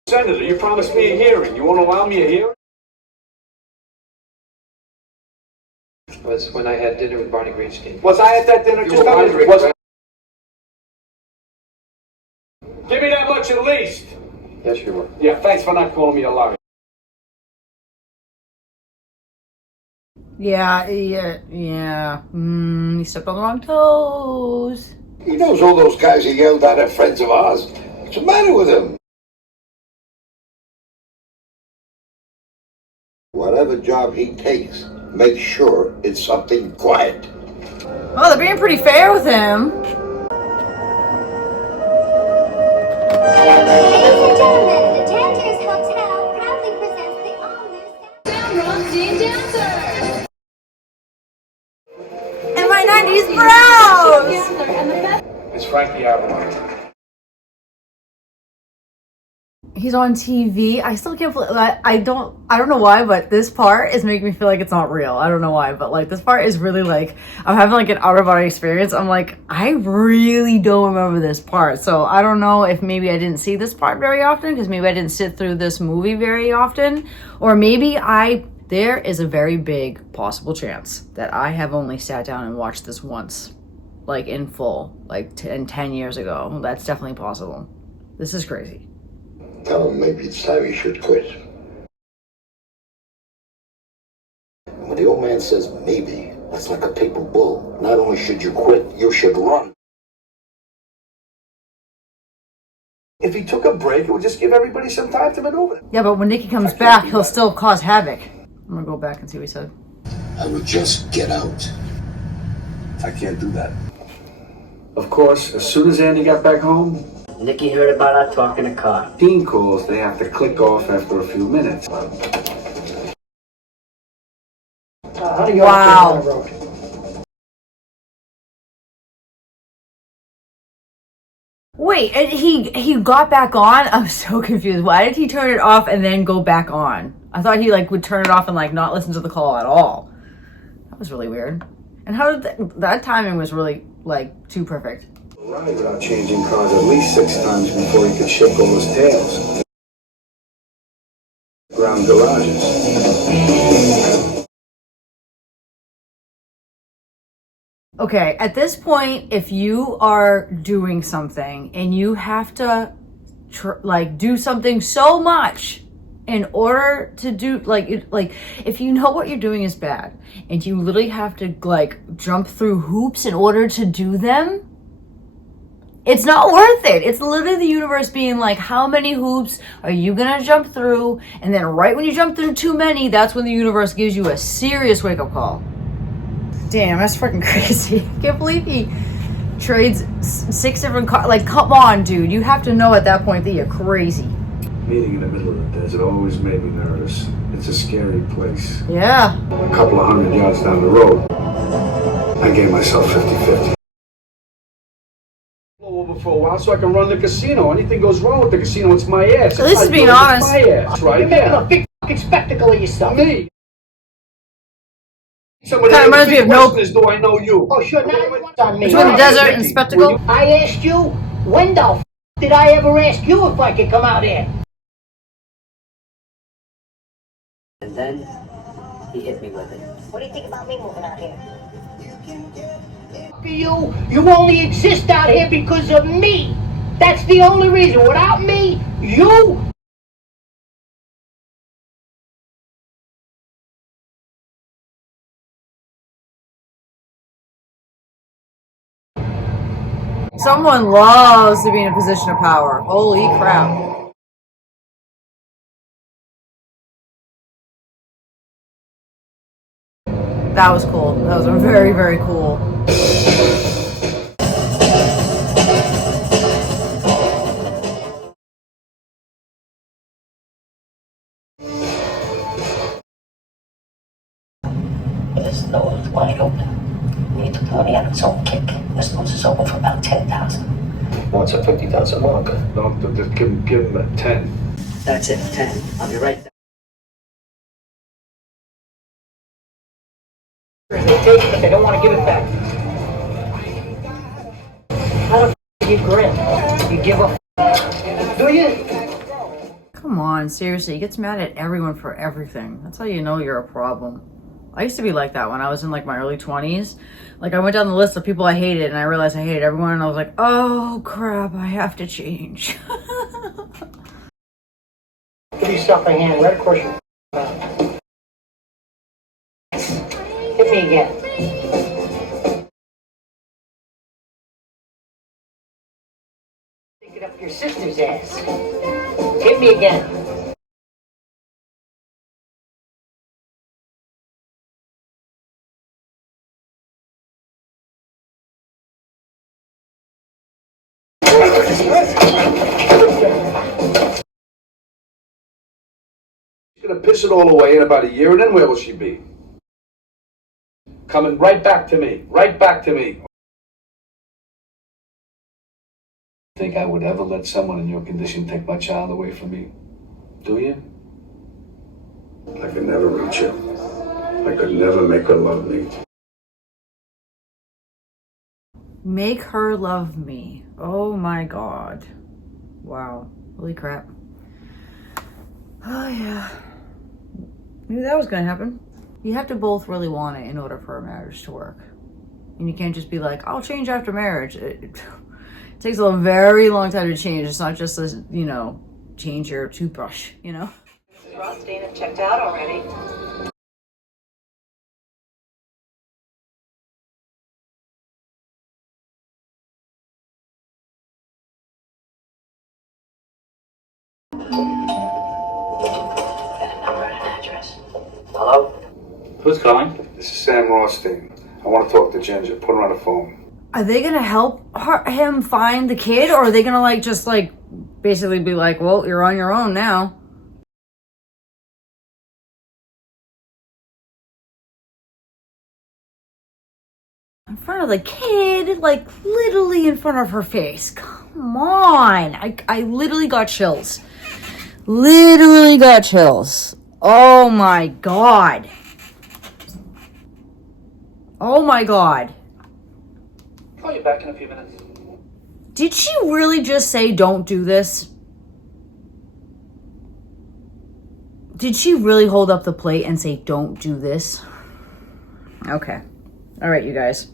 Senator, you promised me a hearing. You won't allow me a hearing? Was when I had dinner with Barney Greenstein. Was I at that dinner? Just tell me. Was... Give me that much at least. Yes, you were. Yeah, thanks for not calling me a liar. Yeah. He stepped on the wrong toes. He knows all those guys he yelled at are friends of ours. What's the matter with him? Whatever job he takes, make sure it's something quiet. Oh, they're being pretty fair with him. Ladies and gentlemen, the Dancers Hotel proudly presents the all-new Teen Dancers! And my 90s brows! It's Frankie Avalon. He's on TV. I still can't believe I don't know why, but this part is making me feel like it's not real. I don't know why, but like this part is really like I'm having like an out of body experience. I'm like, I really don't remember this part. So I don't know if maybe I didn't see this part very often because maybe I didn't sit through this movie very often, or maybe there is a very big possible chance that I have only sat down and watched this once, like in full, like 10 years ago. That's definitely possible. This is crazy. Tell him maybe it's time he should quit. When the old man says maybe, that's like a paper bull. Not only should you quit, you should run. If he took a break, it would just give everybody some time to maneuver. Yeah, but when Nicky comes back, he'll still cause havoc. I'm gonna go back and see what he said. I would just get out. I can't do that. Of course, as soon as Andy got back home, Nicky heard about our talk in a car. team calls, they have to click off after a few minutes. How do you Wow. on the road? Wait, and he got back on? I'm so confused. Why did he turn it off and then go back on? I thought he like would turn it off and like not listen to the call at all. That was really weird. And how did that timing was really like too perfect. Ride without changing cars at least 6 times before he could shake all his tails. Ground garages. Okay, at this point, if you are doing something and you have to do something so much in order to do if you know what you're doing is bad and you literally have to jump through hoops in order to do them, it's not worth it. It's literally the universe being like, how many hoops are you gonna jump through? And then right when you jump through too many, that's when the universe gives you a serious wake-up call. Damn, that's freaking crazy. I can't believe he trades 6 different cars. Like, come on, dude. You have to know at that point that you're crazy. Meeting in the middle of the desert always made me nervous. It's a scary place. Yeah. A couple of 100 yards down the road, I gave myself 50-50. Over for a while so I can run the casino. Anything goes wrong with the casino, it's my ass. At least It's being my honest. It's my ass, right? You're making a big fucking spectacle of yourself. Me. Somebody Kinda reminds me of Nope. is, do I know you? Oh, sure, now you want on me. Between the desert and spectacle. I asked you, when the f did I ever ask you if I could come out here? And then he hit me with it. What do you think about me moving out here? You only exist out here because of me. That's the only reason. Without me, you... Someone loves to be in a position of power. Holy crap. That was cool. That was very, very cool. This door's wide open. Need to put me on its own kick. This nose is open for about 10,000. What's a 50,000 mark? No, just give him a 10. That's it, 10. I'll be right there. They take it, but they don't want to give it back. How the f do you grin? You give a f? Do you? Come on, seriously. He gets mad at everyone for everything. That's how you know you're a problem. I used to be like that when I was in my early 20s. I went down the list of people I hated and I realized I hated everyone and I was like, oh crap, I have to change. Give yourself a hand right across your mouth. Hit me again. Stick it up your sister's ass. Hit me again. She's gonna piss it all away in about a year, and then where will she be? Coming right back to me. Right back to me. Think I would ever let someone in your condition take my child away from me? Do you? I could never reach her. I could never make her love me. Make her love me. Oh my god. Wow. Holy crap. Oh yeah. Knew that was gonna happen. You have to both really want it in order for a marriage to work. And you can't just be like, I'll change after marriage. It takes a very long time to change. It's not just a, change your toothbrush, Ross, Dana checked out already. Hello? Who's calling? This is Sam Rothstein. I want to talk to Ginger. Put her on the phone. Are they gonna help him find the kid, or are they gonna basically be like, well, you're on your own now? In front of the kid, literally in front of her face. Come on. I literally got chills. Literally got chills. Oh my god. Oh my god. I'll call you back in a few minutes. Did she really just say don't do this? Did she really hold up the plate and say don't do this? Okay. All right, you guys.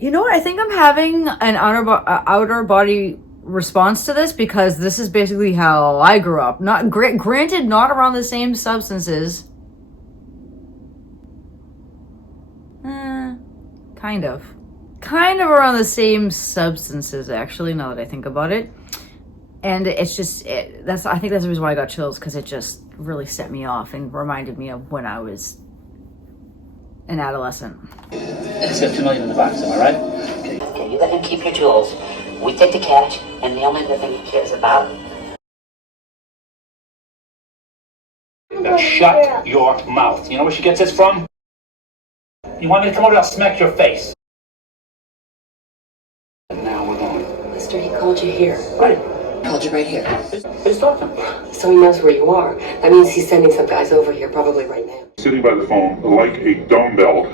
You know what? I think I'm having an outer body response to this because this is basically how I grew up. Not granted, not around the same substances. Kind of around the same substances, actually. Now that I think about it, and it's just I think that's the reason why I got chills, because it just really set me off and reminded me of when I was an adolescent. It's got $2 million in the box, am I right? Okay, you let him keep your jewels. We take the cash, and the only other thing he cares about. Now shut your mouth. You know where she gets this from? You want me to come over? I'll smack your face. And now we're going. Lester, he called you here. Right. He called you right here. Who's talking? So he knows where you are. That means he's sending some guys over here, probably right now. Sitting by the phone like a dumbbell.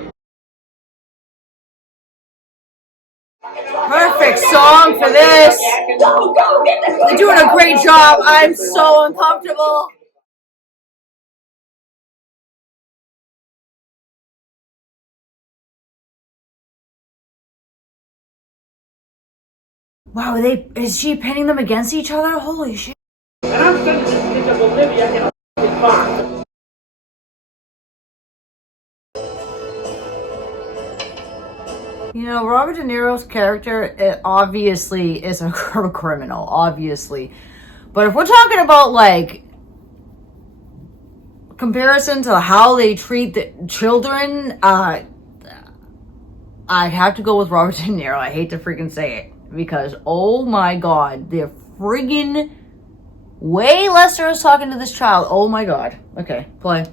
Perfect song for this. They're doing a great job. I'm so uncomfortable. Wow, is she pitting them against each other? Holy shit. And I'm sending this kid to Bolivia in a box. You know, Robert De Niro's character obviously is a criminal, obviously. But if we're talking about, like, comparison to how they treat the children, I'd have to go with Robert De Niro. I hate to freaking say it. Because, oh my god, they're friggin' way Lester is talking to this child. Oh my god. Okay, play.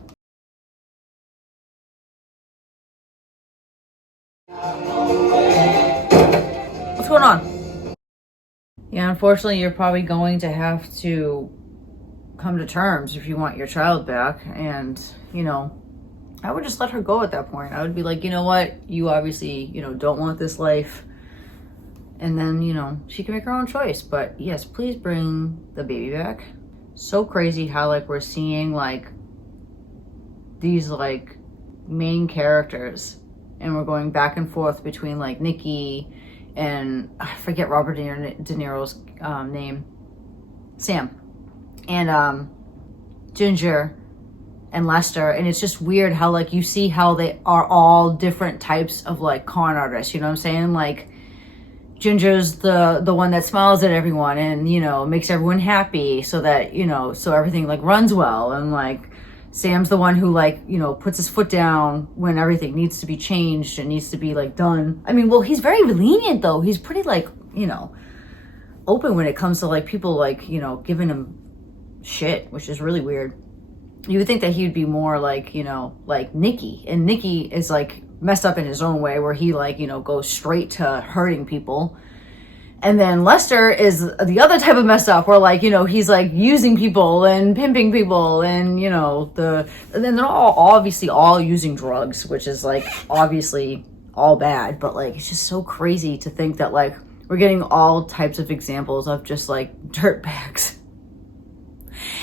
What's going on? Yeah, unfortunately, you're probably going to have to come to terms if you want your child back. And, you know, I would just let her go at that point. I would be like, you know what? You obviously, you know, don't want this life. And then, you know, she can make her own choice. But yes, please bring the baby back. So crazy how, like, we're seeing, like, these, like, main characters. And we're going back and forth between, like, Nicky and, I forget Robert De Niro's name. Sam. And, Ginger and Lester. And it's just weird how, like, you see how they are all different types of, like, con artists. You know what I'm saying? Like, Ginger's the one that smiles at everyone and, you know, makes everyone happy so that, you know, so everything, like, runs well. And, like, Sam's the one who, like, you know, puts his foot down when everything needs to be changed and needs to be, like, done. I mean, well, he's very lenient, though. He's pretty, like, you know, open when it comes to, like, people, like, you know, giving him shit, which is really weird. You would think that he'd be more, like, you know, like Nicky. And Nicky is, like, messed up in his own way where he, like, you know, goes straight to hurting people. And then Lester is the other type of messed up where, like, you know, he's, like, using people and pimping people and, you know, and then they're all obviously all using drugs, which is, like, obviously all bad. But, like, it's just so crazy to think that, like, we're getting all types of examples of just, like, dirtbags.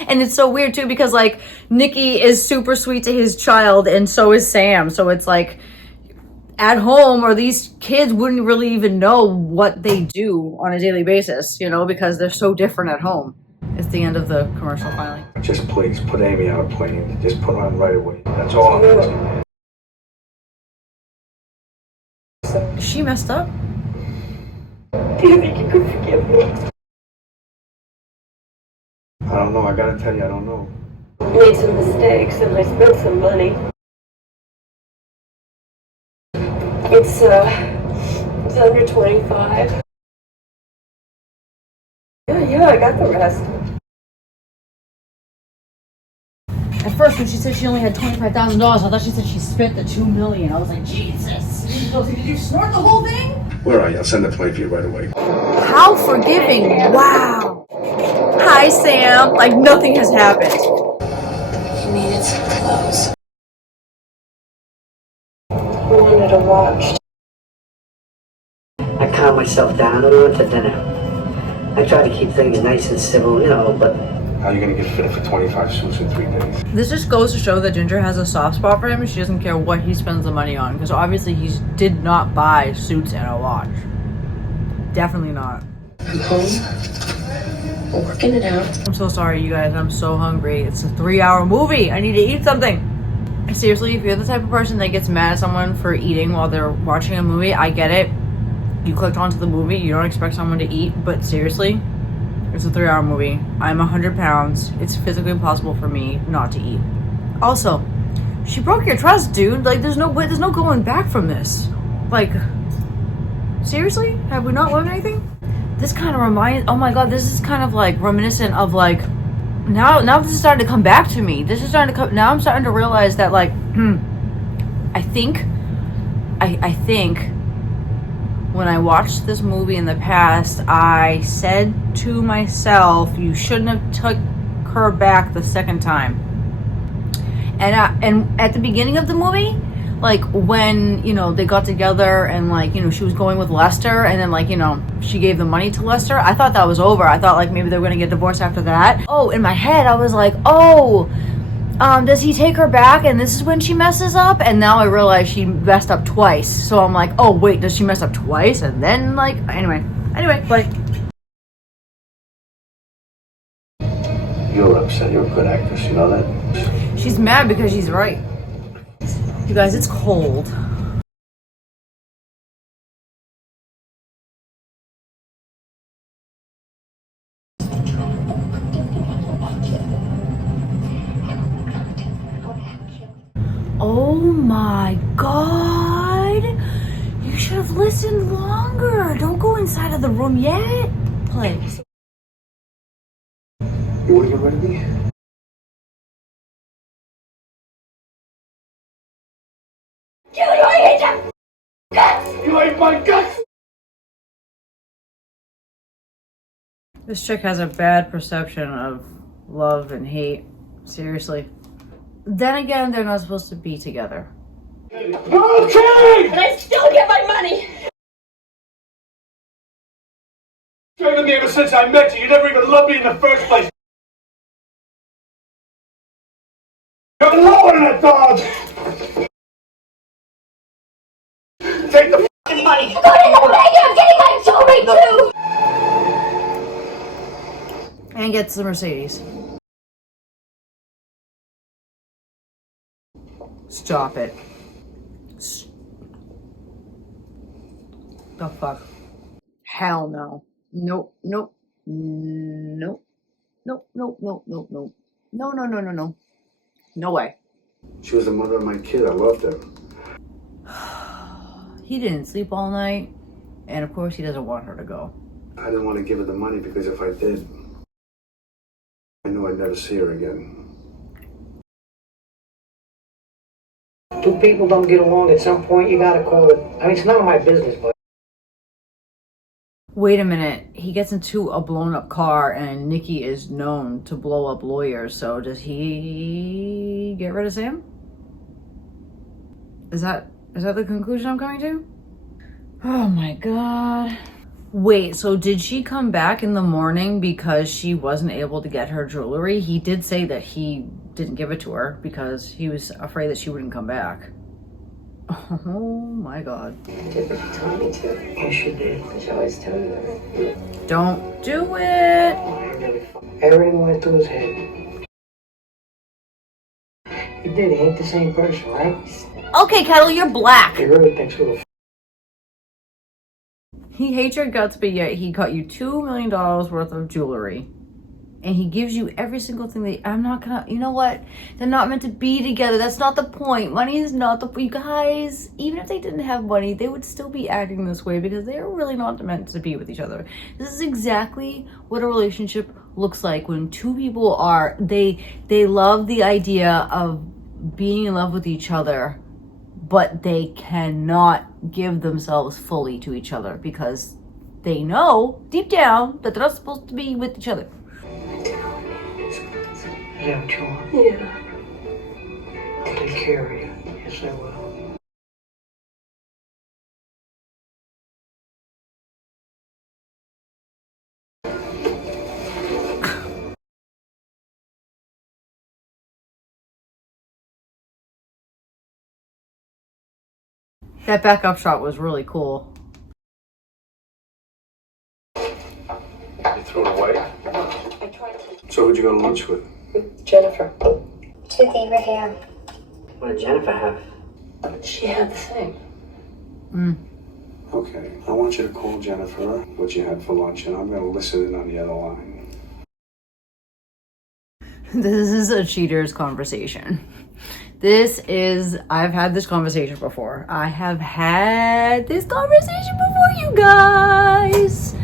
And it's so weird too because, like, Nicky is super sweet to his child and so is Sam. So it's like, at home, or these kids wouldn't really even know what they do on a daily basis, you know, because they're so different at home. It's the end of the commercial finally. Just please put Amy on a plane. Just put her on right away. That's all I'm asking. Is she messed up? Do you think you could forgive me? I don't know. I gotta tell you, I don't know. I made some mistakes and I spent some money. It's under 25. Yeah, I got the rest. At first, when she said she only had $25,000, I thought she said she spent the $2 million. I was like, Jesus. Did you snort the whole thing? Where are you? I'll send the plane for you right away. How forgiving. Wow. Hi, Sam. Like, nothing has happened. She needed some clothes. I wanted to watch. I calmed myself down and we went to dinner. I tried to keep things nice and civil, you know, but How are you gonna get fitted for 25 suits in 3 days? This just goes to show that Ginger has a soft spot for him and she doesn't care what he spends the money on, because obviously he did not buy suits and a watch. Definitely not. I'm home. We're working it out. I'm so sorry, you guys. I'm so hungry. It's a 3-hour movie. I need to eat something. Seriously, if you're the type of person that gets mad at someone for eating while they're watching a movie, I get it. You clicked onto the movie, you don't expect someone to eat, but seriously, it's a 3-hour movie. I'm 100 pounds. It's physically impossible for me not to eat. Also, she broke your trust, dude. Like, there's no going back from this. Like, seriously? Have we not learned anything? This kind of reminds, oh my god, this is kind of like reminiscent of like, now this is starting to come back to me. This is starting to come, now I'm starting to realize that like, I think when I watched this movie in the past, I said to myself, you shouldn't have took her back the second time. And at the beginning of the movie, like when, you know, they got together and like, you know, she was going with Lester and then like, you know, she gave the money to Lester. I thought that was over. I thought like maybe they were gonna get divorced after that. Oh, in my head, I was like, oh, does he take her back and this is when she messes up? And now I realize she messed up twice. So I'm like, oh wait, does she mess up twice? And then like, anyway, like. You're upset. You're a good actress. You know that? She's mad because she's right. You guys, it's cold. Oh my god! You should have listened longer. Don't go inside of the room yet. Play. You wanna get rid of me? I hate you! Guts! You ate my guts! This chick has a bad perception of love and hate. Seriously. Then again, they're not supposed to be together. Okay! And I still get my money! You've been ever since I met you. You never even loved me in the first place. You're lower than a dog! Take the f***ing money! Go to the bank! I'm getting my jewelry too! And gets the Mercedes. Stop it. The fuck? Hell no. Nope. No. No way. She was the mother of my kid. I loved her. He didn't sleep all night, and of course he doesn't want her to go. I didn't want to give her the money because if I did, I knew I'd never see her again. Two people don't get along at some point, you gotta call it. I mean, it's none of my business, but. Wait a minute. He gets into a blown up car and Nicky is known to blow up lawyers, so does he get rid of Sam? Is that the conclusion I'm coming to? Oh my god. Wait, so did she come back in the morning because she wasn't able to get her jewelry? He did say that he didn't give it to her because he was afraid that she wouldn't come back. Oh my god. Did what you told me to. Yes, she did. I should always tell you that. Don't do it! Everything went through his head. He did, he ain't the same person, right? Okay, Kettle, you're black. He really thinks who the f. He hates your guts, but yet he got you $2 million worth of jewelry. And he gives you every single thing that I'm not gonna, you know what? They're not meant to be together. That's not the point. Money is not the, you guys, even if they didn't have money, they would still be acting this way because they're really not meant to be with each other. This is exactly what a relationship looks like when two people are, they love the idea of being in love with each other, but they cannot give themselves fully to each other because they know deep down that they're not supposed to be with each other. Is that what you want? Yeah. I'll take care of you. Yes, I will. That backup shot was really cool. You threw it away? I tried to. So who'd you go to lunch with? Jennifer. Two favorite hair. What did Jennifer have? She had the same. Okay, I want you to call Jennifer what you had for lunch, and I'm going to listen in on the other line. This is a cheater's conversation. I've had this conversation before. I have had this conversation before, you guys.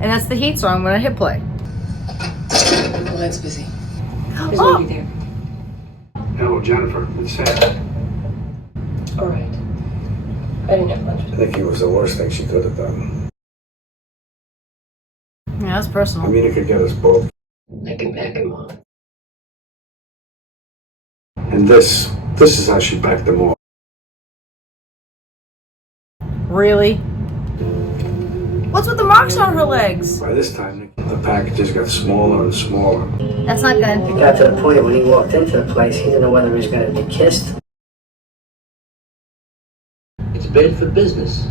And that's the Heat song. I'm going to hit play. Oh, that's busy. There's Oh. nobody there. Hello, Jennifer. It's Sam. All right. I didn't have lunch. I think he was the worst thing she could have done. Yeah, that's personal. I mean, it could get us both. I can back him up. And this is how she backed them off. Really? What's with the marks on her legs? By this time, the packages got smaller and smaller. That's not good. It got to the point when he walked into the place, he didn't know whether he was going to be kissed. It's bad for business,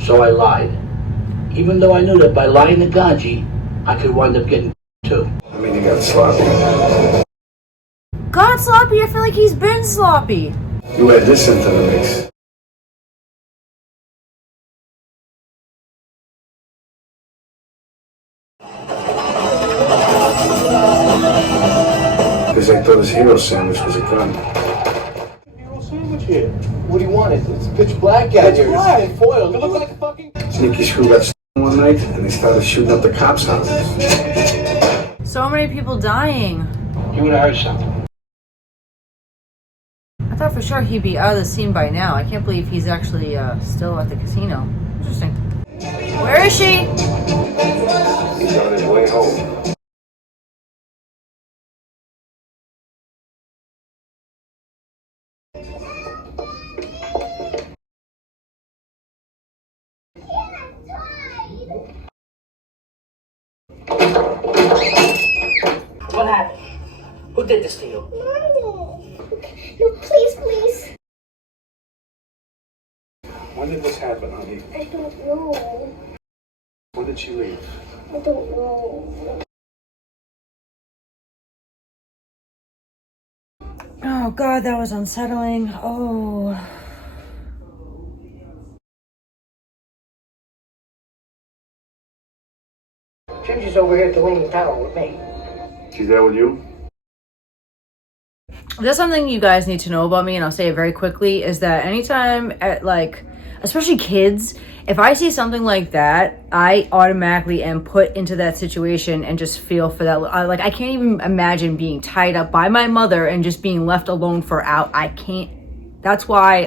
so I lied. Even though I knew that by lying to Ganji, I could wind up getting too. I mean, he got sloppy. God, sloppy. I feel like he's been sloppy. You add this into the mix. Because they thought his hero sandwich was a gun. Hero sandwich here. What do you want? It's pitch black out here. It's foil. You look like a fucking... Sneaky Screw got stolen one night, and they started shooting up the cops' houses. So many people dying. You would have heard something. I thought for sure he'd be out of the scene by now. I can't believe he's actually still at the casino. Interesting. Where is she? He's on his way home. What happened? Who did this to you? No, please, please. When did this happen, honey? I don't know. When did she leave? I don't know. Oh God, that was unsettling. Oh. Ginger's over here at the Leaning Tower with me. She's there with you? There's something you guys need to know about me, and I'll say it very quickly, is that anytime at especially kids, if I see something like that, I automatically am put into that situation and just feel for that. I can't even imagine being tied up by my mother and just being left alone for out. I can't. That's why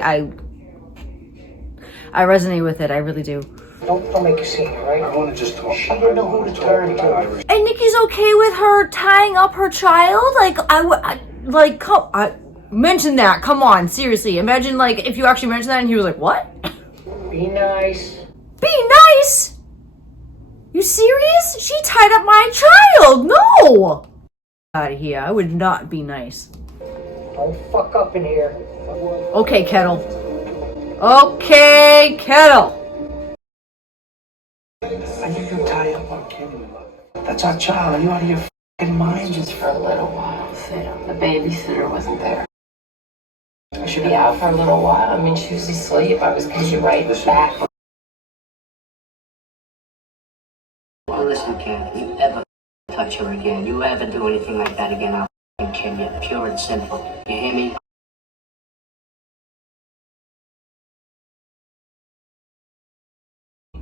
I resonate with it. I really do. Don't make a scene, all right? I want to just talk. She didn't know who to turn to. And Nikki's okay with her tying up her child? Mention that. Come on, seriously. Imagine, if you actually mentioned that and he was like, what? Be nice. Be nice? You serious? She tied up my child. No. Out of here. I would not be nice. Don't fuck up in here. Okay, Kettle. Okay, Kettle. I knew you'd tie up our kid. That's our child. Are you out of your f***ing mind? Just for a little while, Sam. The babysitter wasn't there. I should be out for a little while. I mean, she was asleep. I was getting right back. Well, listen, Ken, if you ever touch her again, you ever do anything like that again, I'll f***ing kill you. Pure and simple. You hear me?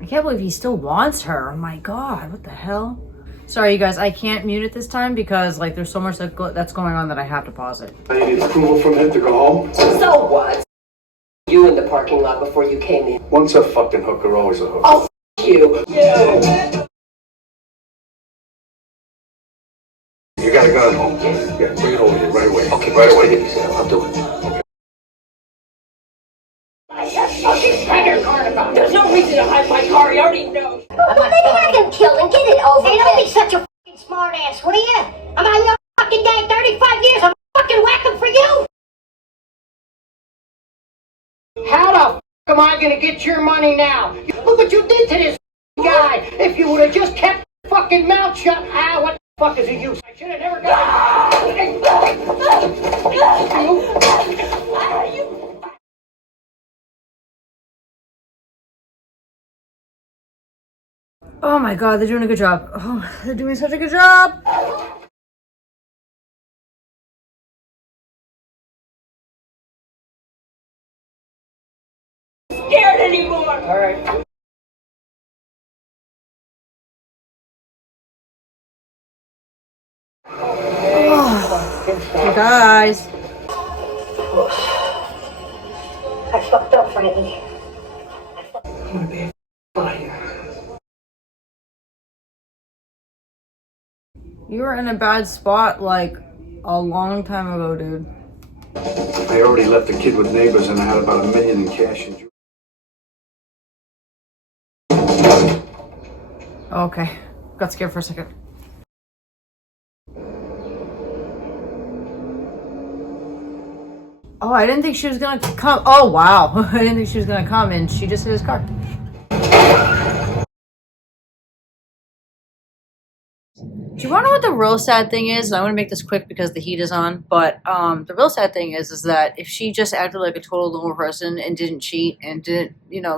I can't believe he still wants her. Oh my God, what the hell? Sorry, you guys, I can't mute it this time because there's so much that's going on that I have to pause it. You need approval from him to go home? So what? You in the parking lot before you came in. Once a fucking hooker, always a hooker. Oh, f*** you. You got a gun home. Yeah, bring it over here right away. Okay, right away. I'll do it. There's no reason to hide my car. He already knows. Well, then you gotta get him killed and get it over. Hey, don't be such a fucking smart ass, will you? I'm out your fucking dad 35 years. I'm fucking whacking for you. How the fuck am I gonna get your money now? Look what you did to this guy. If you would have just kept your fucking mouth shut, what the fuck is the use? I should have never got it. Oh my god, they're doing a good job. Oh, they're doing such a good job. Scared anymore. All right. You guys. I fucked up, Frankie. I'm gonna be out of here. You were in a bad spot like a long time ago, dude. I already left the kid with neighbors and I had about $1 million in cash in. Okay. Got scared for a second. Oh, I didn't think she was gonna come. Oh, wow. I didn't think she was gonna come, and she just hit his car. Do you want to know what the real sad thing is? I want to make this quick because the heat is on. But the real sad thing is that if she just acted like a total normal person and didn't cheat and didn't,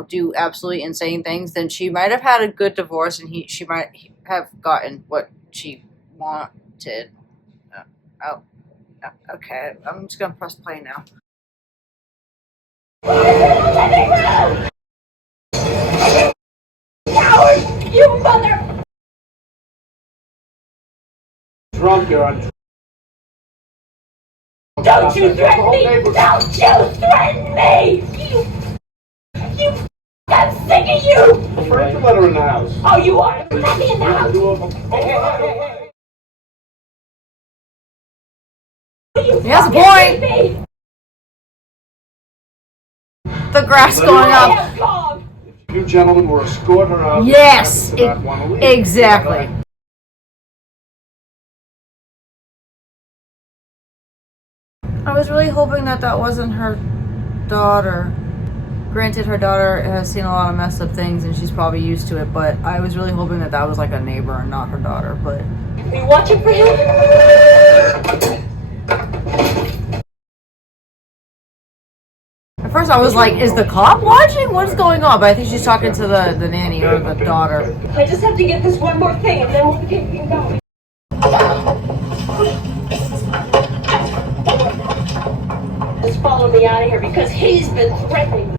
do absolutely insane things, then she might have had a good divorce and she might have gotten what she wanted. Okay. I'm just gonna press play now. Coward! You mother! Drunk, you're on. Don't you threaten me! Don't you threaten me! You! I'm sick of you! I'm afraid to let her in the house. Oh, you are? Let me in the house! He has a point! The grass going up. You gentlemen will escort her out. Yes! Exactly. I was really hoping that wasn't her daughter. Granted, her daughter has seen a lot of messed up things and she's probably used to it, but I was really hoping that was like a neighbor and not her daughter, but... Are you watching for him? At first I was like, is the cop watching? What is going on? But I think she's talking to the nanny or the daughter. I just have to get this one more thing and then we'll get going. Just follow me out of here because he's been threatening me.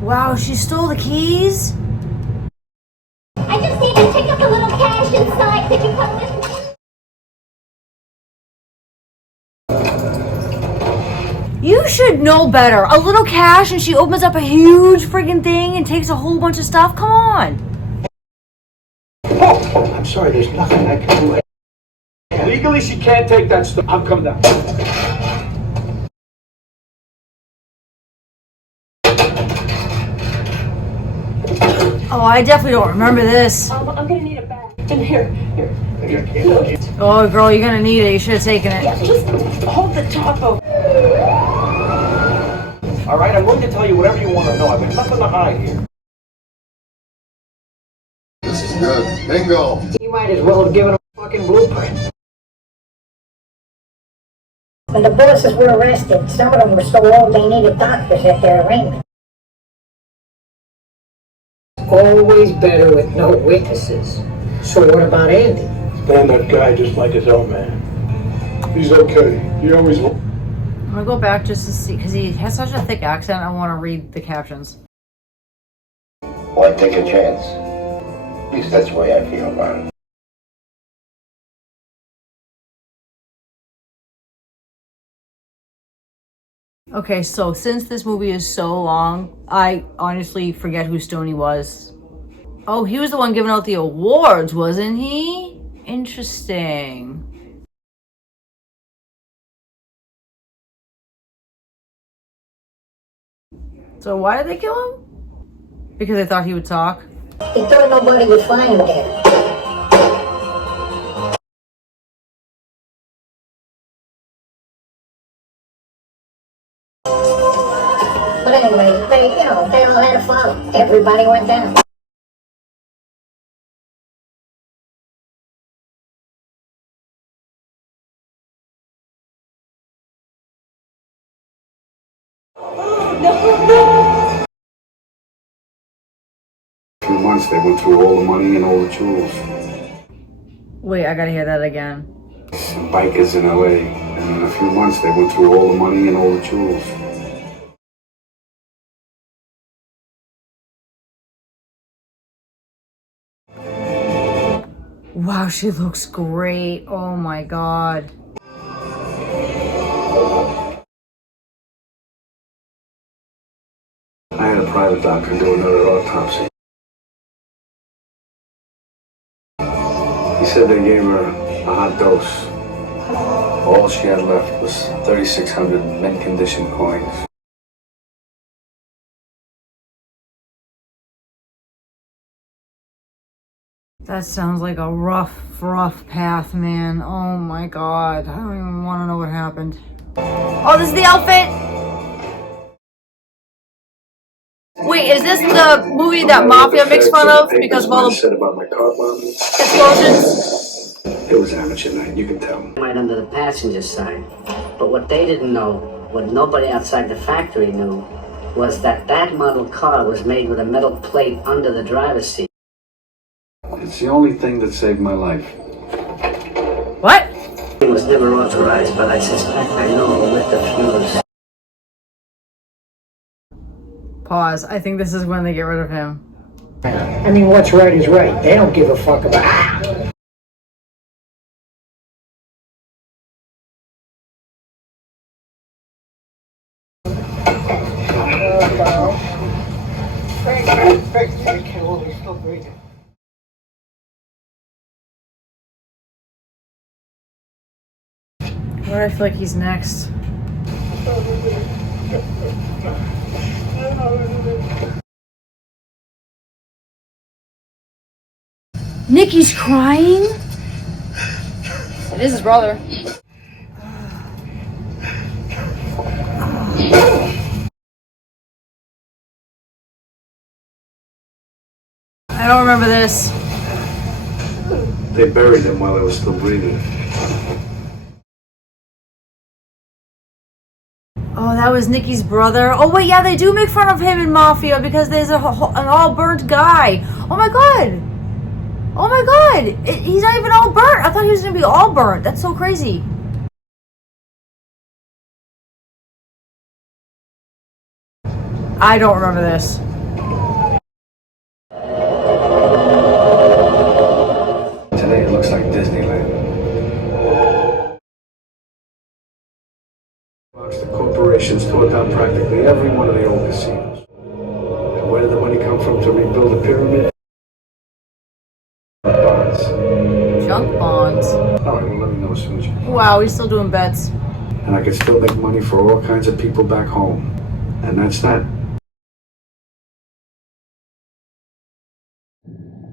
Wow, she stole the keys? I just need to pick up a little cash inside. Could you come with me? You should know better. A little cash and she opens up a huge freaking thing and takes a whole bunch of stuff? Come on. Oh, I'm sorry, there's nothing I can do. Legally, she can't take that stuff. I'm coming down. Oh, I definitely don't remember this. I'm gonna need a bag. And here. Oh, girl, you're gonna need it. You should have taken it. Yeah, just hold the top open. All right, I'm willing to tell you whatever you want to know. I've got nothing to hide here. This is good. Bingo. You might as well have given him a fucking blueprint. When the bosses were arrested, some of them were so old they needed doctors at their arraignment. Always better with no witnesses. So what about Andy? Stand-up guy just like his old man. He's okay. He always... I'm gonna go back just to see, because he has such a thick accent, I want to read the captions. Why take a chance? At least that's the way I feel about it. Okay, so since this movie is so long, I honestly forget who Stoney was. Oh, he was the one giving out the awards, wasn't he? Interesting. So why did they kill him? Because they thought he would talk? They thought nobody would find him there. they all had to follow. Everybody went down. A few months, they went through all the money and all the jewels. Wait, I gotta hear that again. Some bikers in LA, and in a few months, they went through all the money and all the jewels. Wow, she looks great. Oh my god. I had a private doctor do another autopsy. He said they gave her a hot dose. All she had left was 3,600 mint condition coins. That sounds like a rough path, man. Oh my god. I don't even want to know what happened. Oh, this is the outfit? Wait, is this the movie that Mafia makes fun of because of all the said about my car bombing. explosions? It was amateur night, you can tell. Right under the passenger side. But what they didn't know, what nobody outside the factory knew, was that that model car was made with a metal plate under the driver's seat. It's the only thing that saved my life. What? It was never authorized, but I suspect I know who lit the fuse. Pause. I think this is when they get rid of him. I mean, what's right is right. They don't give a fuck about. Why do I feel like he's next? Nicky's crying? It is his brother. I don't remember this. They buried him while he was still breathing. Oh, that was Nicky's brother. Oh wait, yeah, they do make fun of him in Mafia because there's an all burnt guy. Oh my god. Oh my god. He's not even all burnt. I thought he was gonna be all burnt. That's so crazy. I don't remember this. Today it looks like Disneyland. The corporations tore down practically every one of the old casinos. And where did the money come from to rebuild the pyramid? Bonds. Junk bonds. Alright, well, let me know as soon as you can. Wow, he's still doing bets. And I could still make money for all kinds of people back home. And that's that.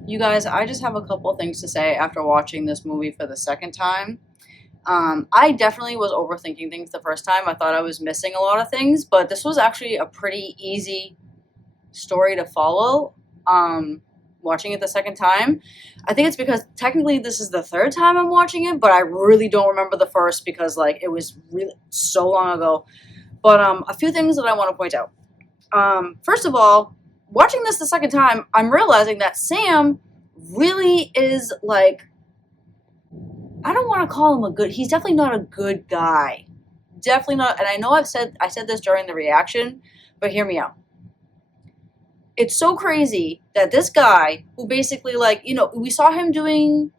You guys, I just have a couple things to say after watching this movie for the second time. I definitely was overthinking things the first time. I thought I was missing a lot of things, but this was actually a pretty easy story to follow. Watching it the second time, I think it's because technically this is the third time I'm watching it, but I really don't remember the first because like it was really so long ago. But a few things that I want to point out. First of all, watching this the second time, I'm realizing that Sam really is like, I don't want to call him a good, he's definitely not a good guy. Definitely not. And I know I said this during the reaction, but hear me out. It's so crazy that this guy who basically like, you know, we saw him doing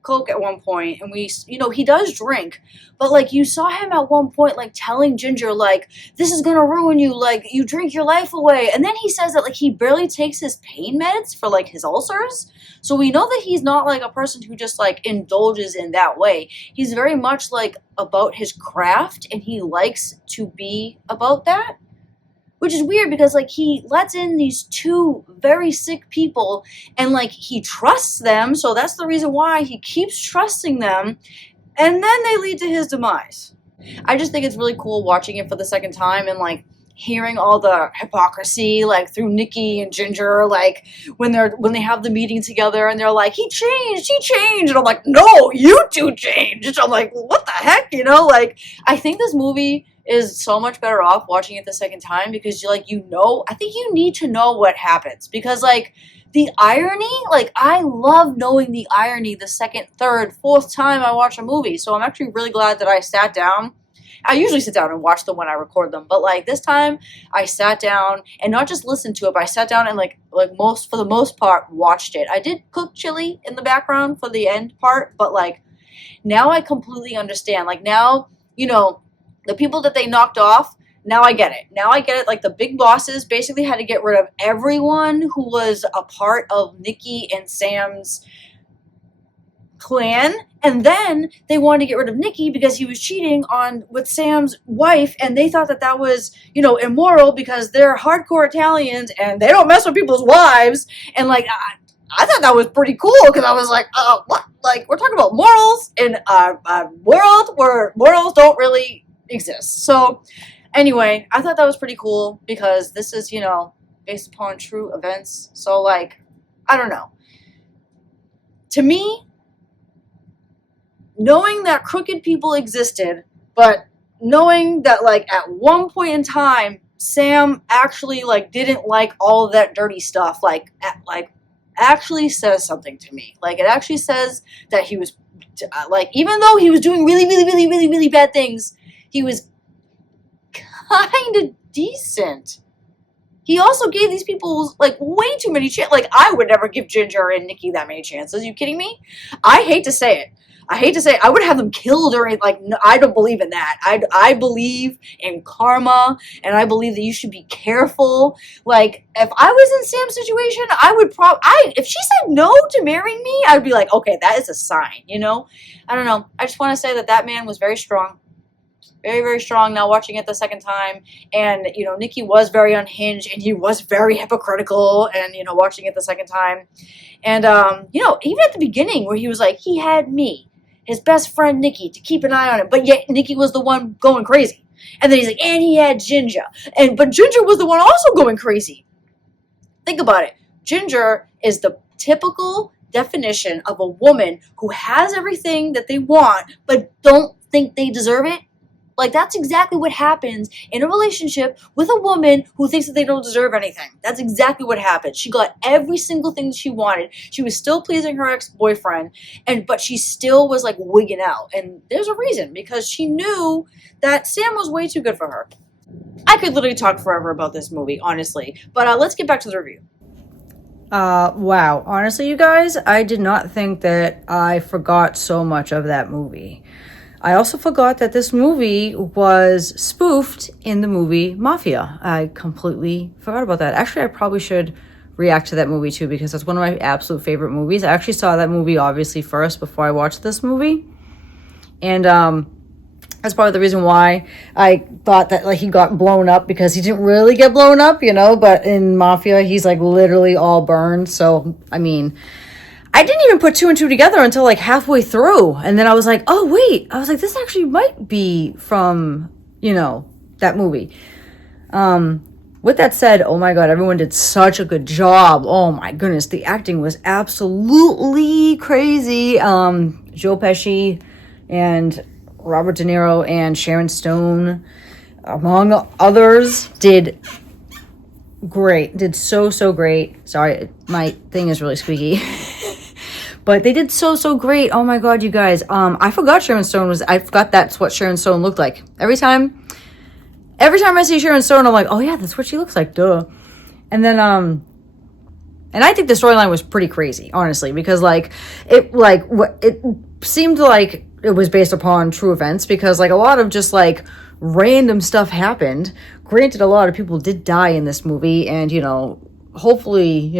coke at one point and we, you know, he does drink, but like you saw him at one point like telling Ginger like, this is gonna ruin you, like you drink your life away. And then he says that like he barely takes his pain meds for like his ulcers. So we know that he's not like a person who just like indulges in that way. He's very much like about his craft and he likes to be about that. Which is weird because like he lets in these two very sick people and like he trusts them. So that's the reason why he keeps trusting them. And then they lead to his demise. I just think it's really cool watching it for the second time and like hearing all the hypocrisy, like through Nicky and Ginger, like when they have the meeting together and they're like, he changed, and I'm like, no, you two changed. I'm like, what the heck, you know? Like, I think this movie is so much better off watching it the second time because I think you need to know what happens because like the irony, like I love knowing the irony the second, third, fourth time I watch a movie. So I'm actually really glad that I sat down. I usually sit down and watch them when I record them, but like this time I sat down and not just listened to it, but I sat down and for the most part watched it. I did cook chili in the background for the end part, but like now I completely understand. Like now, the people that they knocked off, now I get it. Now I get it. Like the big bosses basically had to get rid of everyone who was a part of Nicky and Sam's clan. And then they wanted to get rid of Nicky because he was cheating with Sam's wife. And they thought that was, immoral because they're hardcore Italians and they don't mess with people's wives. And like, I thought that was pretty cool because I was like, what? Like we're talking about morals in a world where morals don't really exist. So anyway, I thought that was pretty cool because this is, based upon true events. So like, I don't know. To me, knowing that crooked people existed, but knowing that like at one point in time, Sam actually like didn't like all of that dirty stuff, actually says something to me. Like it actually says that he was even though he was doing really, really, really, really, really bad things, he was kind of decent. He also gave these people like way too many chances. Like I would never give Ginger and Nicky that many chances. Are you kidding me? I hate to say it. I would have them killed or like, no, I don't believe in that. I believe in karma and I believe that you should be careful. Like if I was in Sam's situation, I would if she said no to marrying me, I'd be like, okay, that is a sign, I don't know. I just want to say that man was very strong. Very, very strong now watching it the second time. And, Nicky was very unhinged and he was very hypocritical and, watching it the second time. And, even at the beginning where he was like, he had me, his best friend Nicky, to keep an eye on him. But yet Nicky was the one going crazy. And then he's like, and he had Ginger. But Ginger was the one also going crazy. Think about it. Ginger is the typical definition of a woman who has everything that they want but don't think they deserve it. Like, that's exactly what happens in a relationship with a woman who thinks that they don't deserve anything. That's exactly what happened. She got every single thing she wanted. She was still pleasing her ex-boyfriend, but she still was, like, wigging out. And there's a reason, because she knew that Sam was way too good for her. I could literally talk forever about this movie, honestly. But let's get back to the review. Wow. Honestly, you guys, I did not think that I forgot so much of that movie. I also forgot that this movie was spoofed in the movie Mafia. I completely forgot about that. Actually, I probably should react to that movie too, because that's one of my absolute favorite movies. I actually saw that movie obviously first before I watched this movie. And that's probably the reason why I thought that like he got blown up, because he didn't really get blown up, but in Mafia he's like literally all burned. So I mean, I didn't even put two and two together until like halfway through. And then I was like, oh, wait. I was like, this actually might be from, that movie. With that said, oh my God, everyone did such a good job. Oh my goodness. The acting was absolutely crazy. Joe Pesci and Robert De Niro and Sharon Stone, among others, did great. Did so great. Sorry, my thing is really squeaky. But they did so great. Oh my God, you guys. I forgot I forgot that's what Sharon Stone looked like. Every time I see Sharon Stone, I'm like, oh yeah, that's what she looks like, duh. And then, and I think the storyline was pretty crazy, honestly, because it seemed like it was based upon true events, because like a lot of just like random stuff happened. Granted, a lot of people did die in this movie, and hopefully,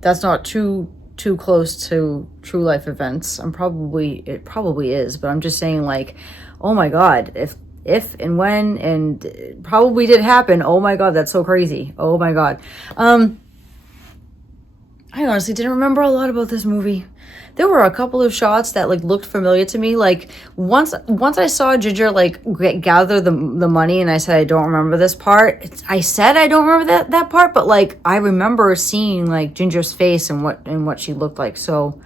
that's not too close to true life events. It probably is, but I'm just saying, like, oh my God, if and when, and it probably did happen. Oh my God, that's so crazy. Oh my God. I honestly didn't remember a lot about this movie. There were a couple of shots that like looked familiar to me. Like once I saw Ginger like gather the money, and I said I don't remember this part. I said I don't remember that part, but like I remember seeing like Ginger's face and what she looked like. So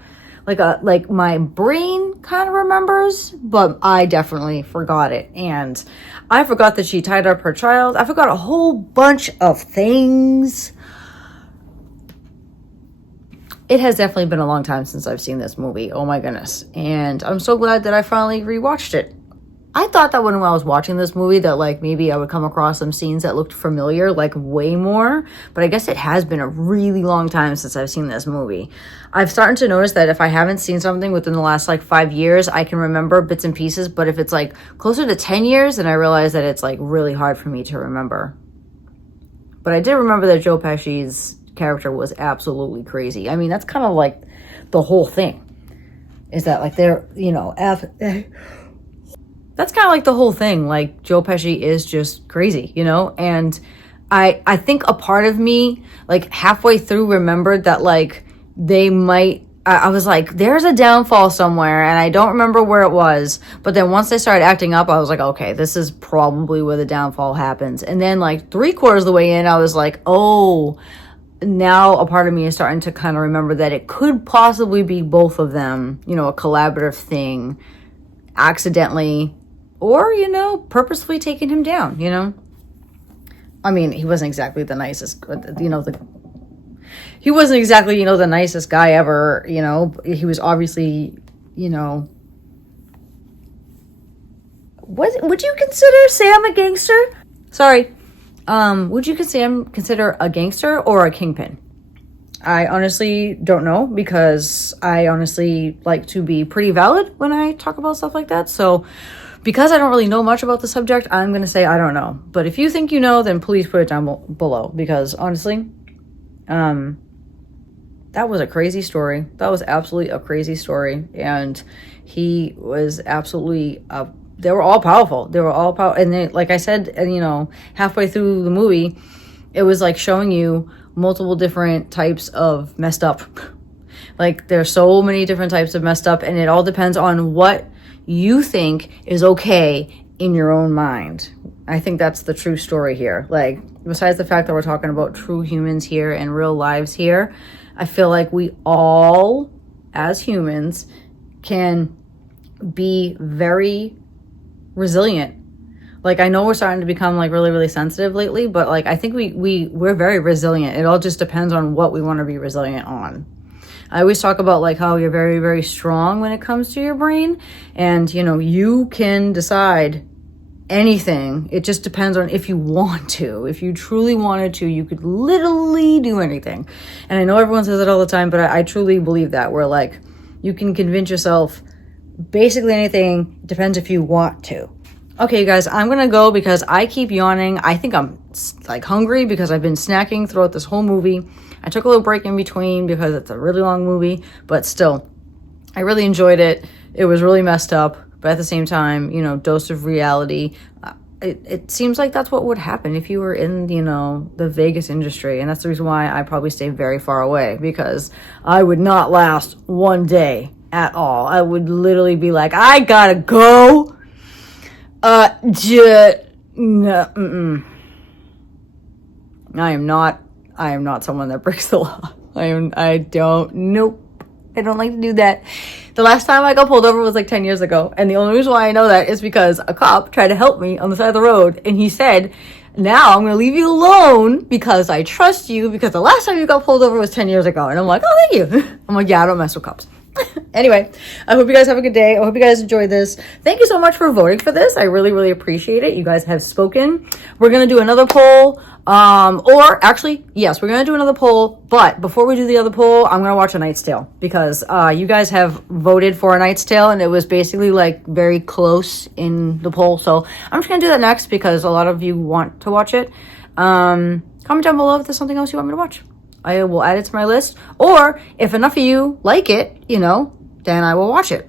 like my brain kind of remembers, but I definitely forgot it. And I forgot that she tied up her child. I forgot a whole bunch of things. It has definitely been a long time since I've seen this movie. Oh my goodness. And I'm so glad that I finally rewatched it. I thought that when I was watching this movie that like maybe I would come across some scenes that looked familiar, like way more. But I guess it has been a really long time since I've seen this movie. I've started to notice that if I haven't seen something within the last like 5 years, I can remember bits and pieces. But if it's like closer to 10 years, then I realize that it's like really hard for me to remember. But I did remember that Joe Pesci's character was absolutely crazy. I mean, that's kind of like the whole thing, is that like they're, you know, that's kind of like the whole thing. Like Joe Pesci is just crazy, you know? And I think a part of me like halfway through remembered that like they might, I was like, there's a downfall somewhere, and I don't remember where it was. But then once they started acting up, I was like, okay, this is probably where the downfall happens. And then like 3/4 of the way in, I was like, oh, now a part of me is starting to kind of remember that it could possibly be both of them, you know, a collaborative thing, accidentally, or, you know, purposefully taking him down, you know? I mean, he wasn't exactly the nicest, you know, he wasn't exactly, you know, the nicest guy ever, you know? He was obviously, you know, would you consider Sam a gangster? Sorry. Would you consider a gangster or a kingpin? I honestly don't know, because I honestly like to be pretty valid when I talk about stuff like that. So because I don't really know much about the subject, I'm going to say I don't know. But if you think you know, then please put it down below, because honestly, that was a crazy story. That was absolutely a crazy story. And he was absolutely they were all powerful. They were all powerful. And they, like I said, you know, halfway through the movie, it was like showing you multiple different types of messed up. Like there's so many different types of messed up, and it all depends on what you think is okay in your own mind. I think that's the true story here. Like, besides the fact that we're talking about true humans here and real lives here, I feel like we all, as humans, can be very resilient. Like, I know we're starting to become like really, really sensitive lately, but like I think we're very resilient. It all just depends on what we want to be resilient on. I always talk about like how you're very, very strong when it comes to your brain, and you know, you can decide anything. It just depends on if you want to. If you truly wanted to, you could literally do anything. And I know everyone says it all the time, but I truly believe that, where like you can convince yourself basically anything. It depends if you want to. Okay, you guys, I'm gonna go because I keep yawning. I think I'm like hungry because I've been snacking throughout this whole movie. I took a little break in between because it's a really long movie, but still, I really enjoyed it. It was really messed up, but at the same time, you know, dose of reality. It seems like that's what would happen if you were in, you know, the Vegas industry. And that's the reason why I probably stay very far away, because I would not last one day at all. I would literally be like, I gotta go. No, I am not someone that breaks the law. Nope. I don't like to do that. The last time I got pulled over was like 10 years ago. And the only reason why I know that is because a cop tried to help me on the side of the road. And he said, now I'm going to leave you alone because I trust you, because the last time you got pulled over was 10 years ago. And I'm like, oh, thank you. I'm like, yeah, I don't mess with cops. Anyway, I hope you guys have a good day. I hope you guys enjoyed this. Thank you so much for voting for this. I really, really appreciate it. You guys have spoken. We're going to do another poll. Or actually, yes, we're going to do another poll. But before we do the other poll, I'm going to watch A Knight's Tale, because you guys have voted for A Knight's Tale, and it was basically like very close in the poll. So I'm just going to do that next because a lot of you want to watch it. Comment down below if there's something else you want me to watch. I will add it to my list. Or if enough of you like it, you know, then I will watch it.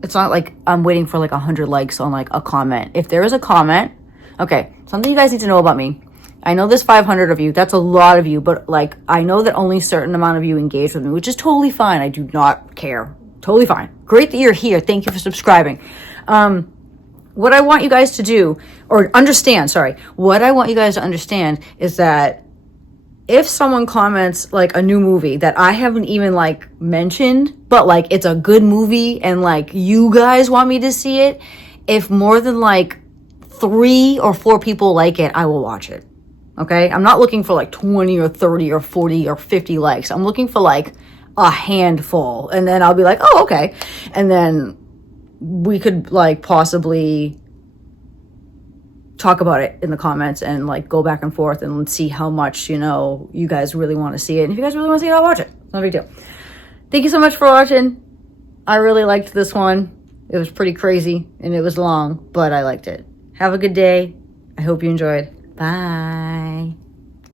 It's not like I'm waiting for like 100 likes on like a comment. If there is a comment, okay, something you guys need to know about me. I know there's 500 of you. That's a lot of you, but like, I know that only a certain amount of you engage with me, which is totally fine. I do not care. Totally fine. Great that you're here. Thank you for subscribing. What I want you guys to do, or understand, sorry, what I want you guys to understand is that if someone comments like a new movie that I haven't even like mentioned, but like it's a good movie and like you guys want me to see it, if more than like 3 or 4 people like it, I will watch it. Okay? I'm not looking for like 20 or 30 or 40 or 50 likes. I'm looking for like a handful. And then I'll be like, oh, okay. And then we could like possibly talk about it in the comments and like go back and forth and see how much, you know, you guys really want to see it. And if you guys really want to see it, I'll watch it. It's not a big deal. Thank you so much for watching. I really liked this one. It was pretty crazy and it was long, but I liked it. Have a good day. I hope you enjoyed. Bye.